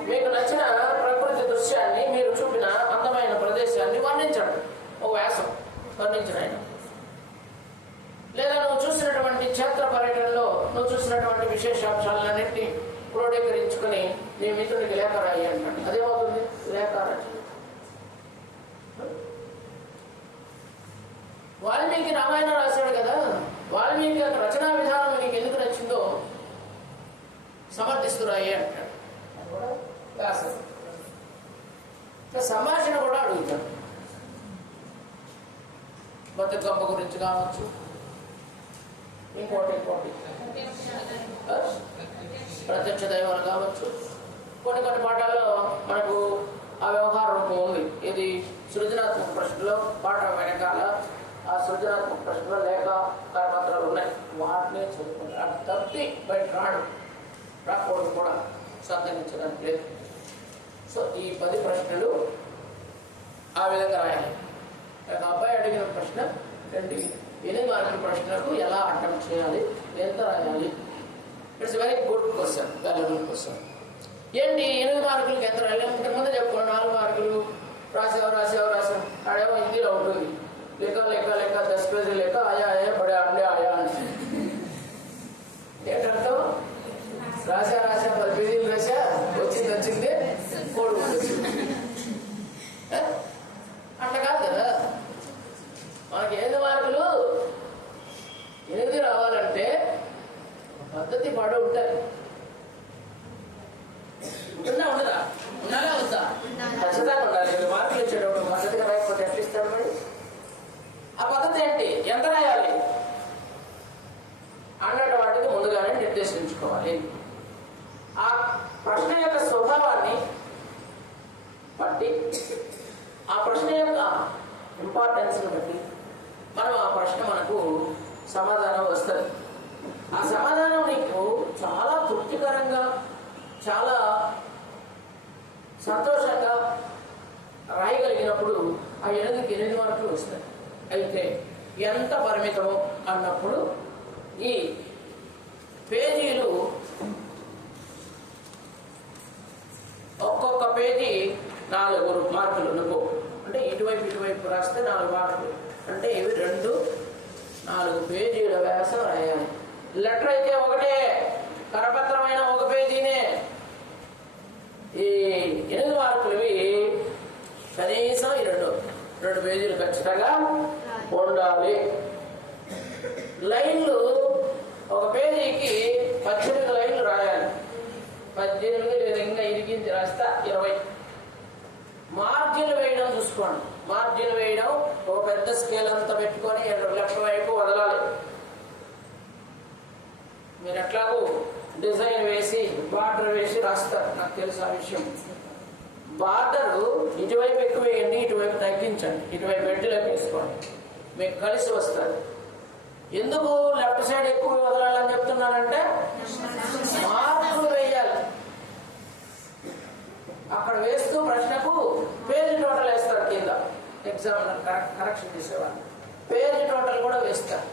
మీకు నచ్చిన ప్రకృతి దృశ్యాన్ని, మీరు చూపిన అందమైన ప్రదేశాన్ని వర్ణించండి. ఒక వ్యాసం వర్ణించడం. లేదా నువ్వు చూసినటువంటి క్షేత్ర పర్యటనలో నువ్వు చూసినటువంటి విశేషాంశాలన్నింటినీ క్రోడీకరించుకుని నీ మిత్రుడికి లేఖ రాయి అంటాడు. అదేమవుతుంది? లేఖ రాయి. వాల్మీకి రామాయణం రాశాడు కదా, వాల్మీకి యొక్క రచనా విధానం నీకు ఎందుకు నచ్చిందో సమర్థిస్తూ రాయి అంటాడు. సంభాషణ కూడా అడుగుతాడు. బతుకమ్మ గురించి కావచ్చు, ఇంకోటి ప్రత్యక్ష దైవాలు కావచ్చు. కొన్ని పాఠాల్లో మనకు ఆ వ్యవహార రూపం ఉంది. ఇది సృజనాత్మక ప్రశ్నలో పాఠ వెనకాల ఆ సృజనాత్మక ప్రశ్నలో లేక కరపత్రాలు ఉన్నాయి. వాటినే చదువుకుంటారు. అది తప్పి బయట రాకూడదు కూడా సంతరించడానికి లేదు. సో ఈ 10 ప్రశ్నలు ఆ విధంగా రాయాలి. అబ్బాయి అడిగిన ప్రశ్న 8 మార్కుల ప్రశ్నలకు ఎలా అటెంప్ట్ చేయాలి, ఎంత రాయాలి? It's very good question, valuable question. ఏంటి 8 మార్కులకి ఎంత ముందు చెప్పుకున్నాం, 4 మార్కులు రాసావు ఆడేమో హిందీలో ఉంటుంది, లెక్క 10 పేజీలు లెక్క ఆయా పడే అండే ఆయా అని. ఏంటంటావు? రాసా 10 పేజీలు రాసా, వచ్చింది కోడు అట్లా కాదు కదా. మనకి 8 మార్కులు 8 రావాలంటే పద్ధతి పాడు ఉంటాయి. ఉండదా? ఉండాలా వద్దా? ఖచ్చితంగా ఉండాలి. 8 మార్కులు ఇచ్చేటప్పుడు పద్ధతిగా రాయకపోతే ఎట్లా ఇస్తాడు మరి? ఆ పద్ధతి ఏంటి, ఎంత రాయాలి అన్నట్టు వాటిని ముందుగానే నిర్దేశించుకోవాలి. ఆ ప్రశ్న యొక్క స్వభావాన్ని బట్టి, ఆ ప్రశ్న యొక్క ఇంపార్టెన్స్ని బట్టి మనం ఆ ప్రశ్న మనకు సమాధానం వస్తుంది. ఆ సమాధానం నీకు చాలా తృప్తికరంగా, చాలా సంతోషంగా రాయగలిగినప్పుడు ఆ 8 మార్కులు వస్తాయి. అయితే ఎంత పరిమితమో అన్నప్పుడు ఈ పేజీలు ఒక్కొక్క పేజీ 4 మార్కులు అనుకో. అంటే ఇటువైపు రాస్తే 4 మార్కులు. అంటే ఇవి 4 పేజీల వ్యాసం రాయాలి. లెటర్ అయితే ఒకటే, కరపత్రమైన 1 పేజీనే. ఈ 8 మార్కులవి కనీసం ఈ 2 పేజీలు ఖచ్చితంగా ఉండాలి. లైన్లు 1 పేజీకి 18 లైన్లు రాయాలి. 18 లేదా ఇంకా ఇరిగించి రాస్తా 20. మార్జిన్ వేయడం చూసుకోండి. మార్జిన్ వేయడం ఒక పెద్ద స్కేల్ అంతా పెట్టుకొని లెఫ్ట్ వైపు వదలాలి. మీరు ఎట్లాగూ డిజైన్ వేసి బార్డర్ వేసి రాస్తారు, నాకు తెలుసు ఆ విషయం. బార్డరు ఇటువైపు ఎక్కువ వేయండి, ఇటువైపు తగ్గించండి, ఇటువైపు ఎడ్డులోకి వేసుకోండి, మీకు కలిసి వస్తారు. ఎందుకు లెఫ్ట్ సైడ్ ఎక్కువ వదలాలని చెప్తున్నానంటే మార్కులు వేయాలి. అక్కడ వేస్తూ ప్రశ్నకు పేజీ టోటల్ వేస్తారు. కింద ఎగ్జామినర్ కరెక్షన్ చేసేవాళ్ళు పేజీ టోటల్ కూడా వేస్తారు.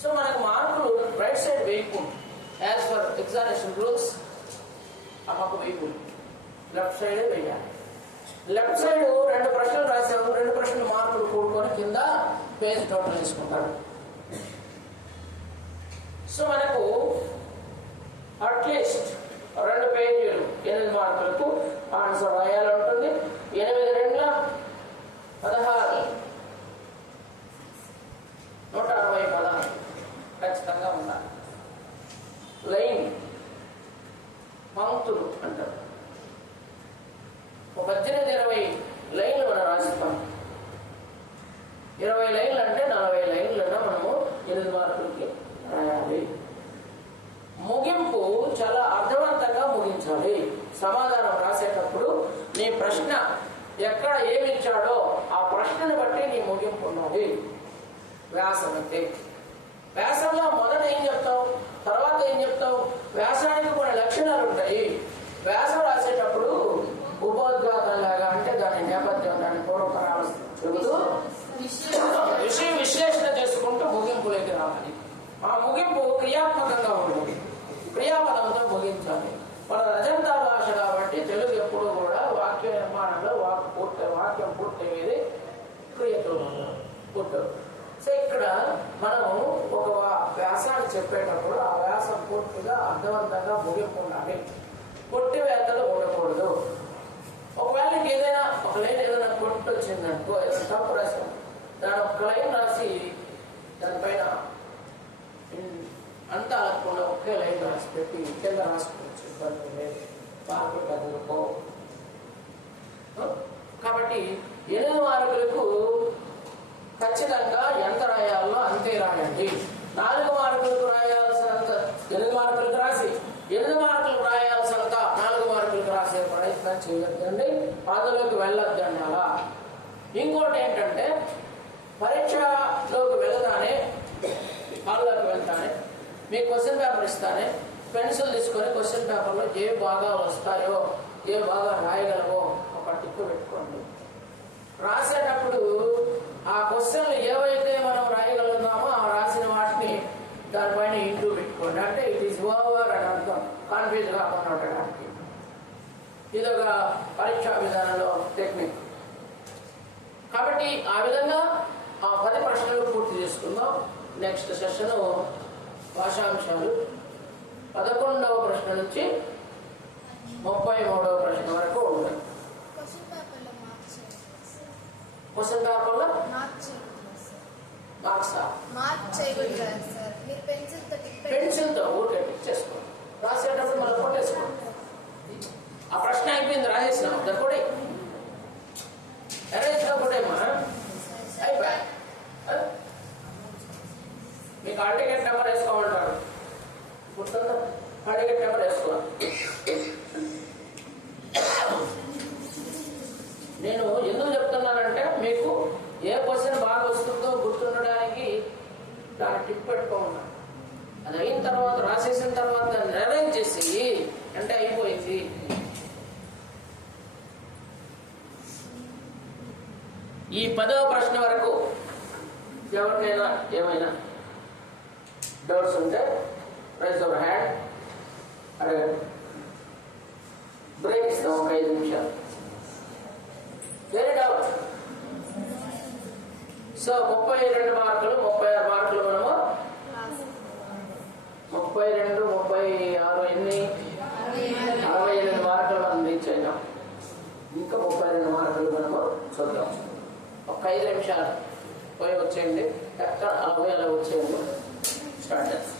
సో మనకు మార్కులు రైట్ సైడ్ వేయకుండా, యాజ్ పర్ ఎగ్జామినేషన్ రూల్స్ అమ్మకు వేయకుండా లెఫ్ట్ సైడే వేయాలి. లెఫ్ట్ సైడ్ 2 ప్రశ్నలు రాసాము, 2 ప్రశ్నలు మార్కులు కూడుకొని కింద పేజ్ టోటల్ వేసుకుంటారు. సో మనకు అట్లీస్ట్ 2 పేజీలు 8 మార్కులకు ఆన్సర్ రాయాలి ఉంటుంది. 8 2 16 160 పదాలు ఖచ్చితంగా ఉండాలి. లైన్ పంక్తులు అంటారు. 18 20 లైన్లు మనం రాసిస్తాం. 20 లైన్లు అంటే 40 లైన్లన్నా మనము 8 మార్కులకి రాయాలి. ముగింపు చాలా అర్థవంతంగా ముగించాలి. సమాధానం రాసేటప్పుడు నీ ప్రశ్న ఎక్కడ ఏమి ఇచ్చాడో ఆ ప్రశ్నని బట్టి నీ ముగింపు ఉన్నది. వ్యాసం అంటే వ్యాసంలో మొదట ఏం చెప్తావు, తర్వాత ఏం చెప్తావు. వ్యాసానికి కొన్ని లక్షణాలు ఉంటాయి. వ్యాసం రాసేటప్పుడు ఉపోద్ఘాతంలాగా, అంటే దాని నేపథ్యం, దాని పూర్వపరాలు చెబుతూ విషయ విశ్లేషణ చేసుకుంటూ ముగింపులోకి రావాలి. ఆ ముగింపు క్రియాత్మకంగా ఉంటుంది. క్రియాపదంతో ముగించాలి. మన రజంతా భాష కాబట్టి తెలుగు ఎప్పుడు కూడా వాక్య నిర్మాణంలో వాక్యం పూర్తయ్యేది క్రియతో పుట్టదు. సో ఇక్కడ మనం ఒక వ్యాసాన్ని చెప్పేటప్పుడు ఆ వ్యాసం పూర్తిగా అర్థవంతంగా ముగింపు ఉండాలి. కొట్టివేతలు ఉండకూడదు. ఒకవేళ ఏదైనా ఒక లైన్ ఏదైనా కొట్టు వచ్చిందనుకో, తప్పు రాసాం, దాని ఒక లైన్ రాసి దానిపైన అంతా అలకుండా ఒకే లైన్ రాసి పెట్టి కింద రాసుకోవచ్చు, ఇబ్బంది లేదు, మార్కులు కదులుకో. కాబట్టి 8 మార్కులకు ఖచ్చితంగా ఎంత రాయాలో అంతే రాయండి. 4 మార్కులకు రాయాల్సినంత 8 మార్కులకు రాసి, 8 మార్కులకు రాయాల్సినంత 4 మార్కులకు రాసే ప్రయత్నం చేయొద్దండి. అందులోకి వెళ్ళొద్దండి. అలా ఇంకోటి ఏంటంటే, పరీక్షలోకి వెళ్తానే, హాల్లోకి వెళ్తానే మీ క్వశ్చన్ పేపర్ ఇస్తానే పెన్సిల్ తీసుకొని క్వశ్చన్ పేపర్లో ఏ బాగా వస్తాయో, ఏ బాగా రాయగలవో ఒక టిక్కు పెట్టుకోండి. రాసేటప్పుడు ఆ క్వశ్చన్లు ఏవైతే మనం రాయగలుగుతామో ఆ రాసిన వాటిని దానిపైన ఇంటూ పెట్టుకోండి. అంటే ఇట్ ఈస్ ఓవర్ అని అర్థం. కన్ఫ్యూజ్ కాకుండా ఉండడానికి. ఇదొక పరీక్షా విధానంలో టెక్నిక్. కాబట్టి ఆ విధంగా ఆ 10 ప్రశ్నలు పూర్తి చేసుకుందాం. నెక్స్ట్ సెషన్ భాషాంశాలు 11వ ప్రశ్న నుంచి 33వ ప్రశ్న వరకు ఉంటాయి. క్వశ్చన్ పేపర్లో పెన్సిల్తో ఊరికే టిక్ చేసుకోండి. రాసేటప్పుడు మళ్ళీ కొట్టేసుకోండి. ఆ ప్రశ్న అయిపోయింది, రాసేసినాం దాన్ని కూడా ఎరేజ్గా కూడా అయిపోయా. మీకు హాల్ టికెట్ నెంబర్ వేసుకోమంటారు, గుర్తుందా? హాల్ టికెట్ నెంబర్ వేసుకోవాలి. నేను ఎందుకు చెప్తున్నానంటే మీకు ఏ క్వశ్చన్ బాగా వస్తుందో గుర్తుండడానికి దాన్ని టిక్ పెట్టుకోమన్నా. అది అయిన తర్వాత రాసేసిన తర్వాత దాన్ని అరేంజ్ చేసి అంటే అయిపోయింది. ఈ 10వ ప్రశ్న వరకు ఎవరికైనా ఏమైనా డౌట్స్ ఉంటే రైజ్ యువర్ హ్యాండ్. అడగండి. బ్రేక్ ఇస్తాం ఒక 5 నిమిషాలు. Very doubt. సో 32 మార్కులు, 36 మార్కులు మనము 32, 36 ఎన్ని 68 మార్కులు మనం రీచ్ అయినాం. ఇంకా 32 మార్కులు మనము చూద్దాం. ఒక 5 నిమిషాలు పోయి వచ్చేయండి. ఎక్కడ అలా వచ్చేయండి. స్టార్ట్ చేస్తాం.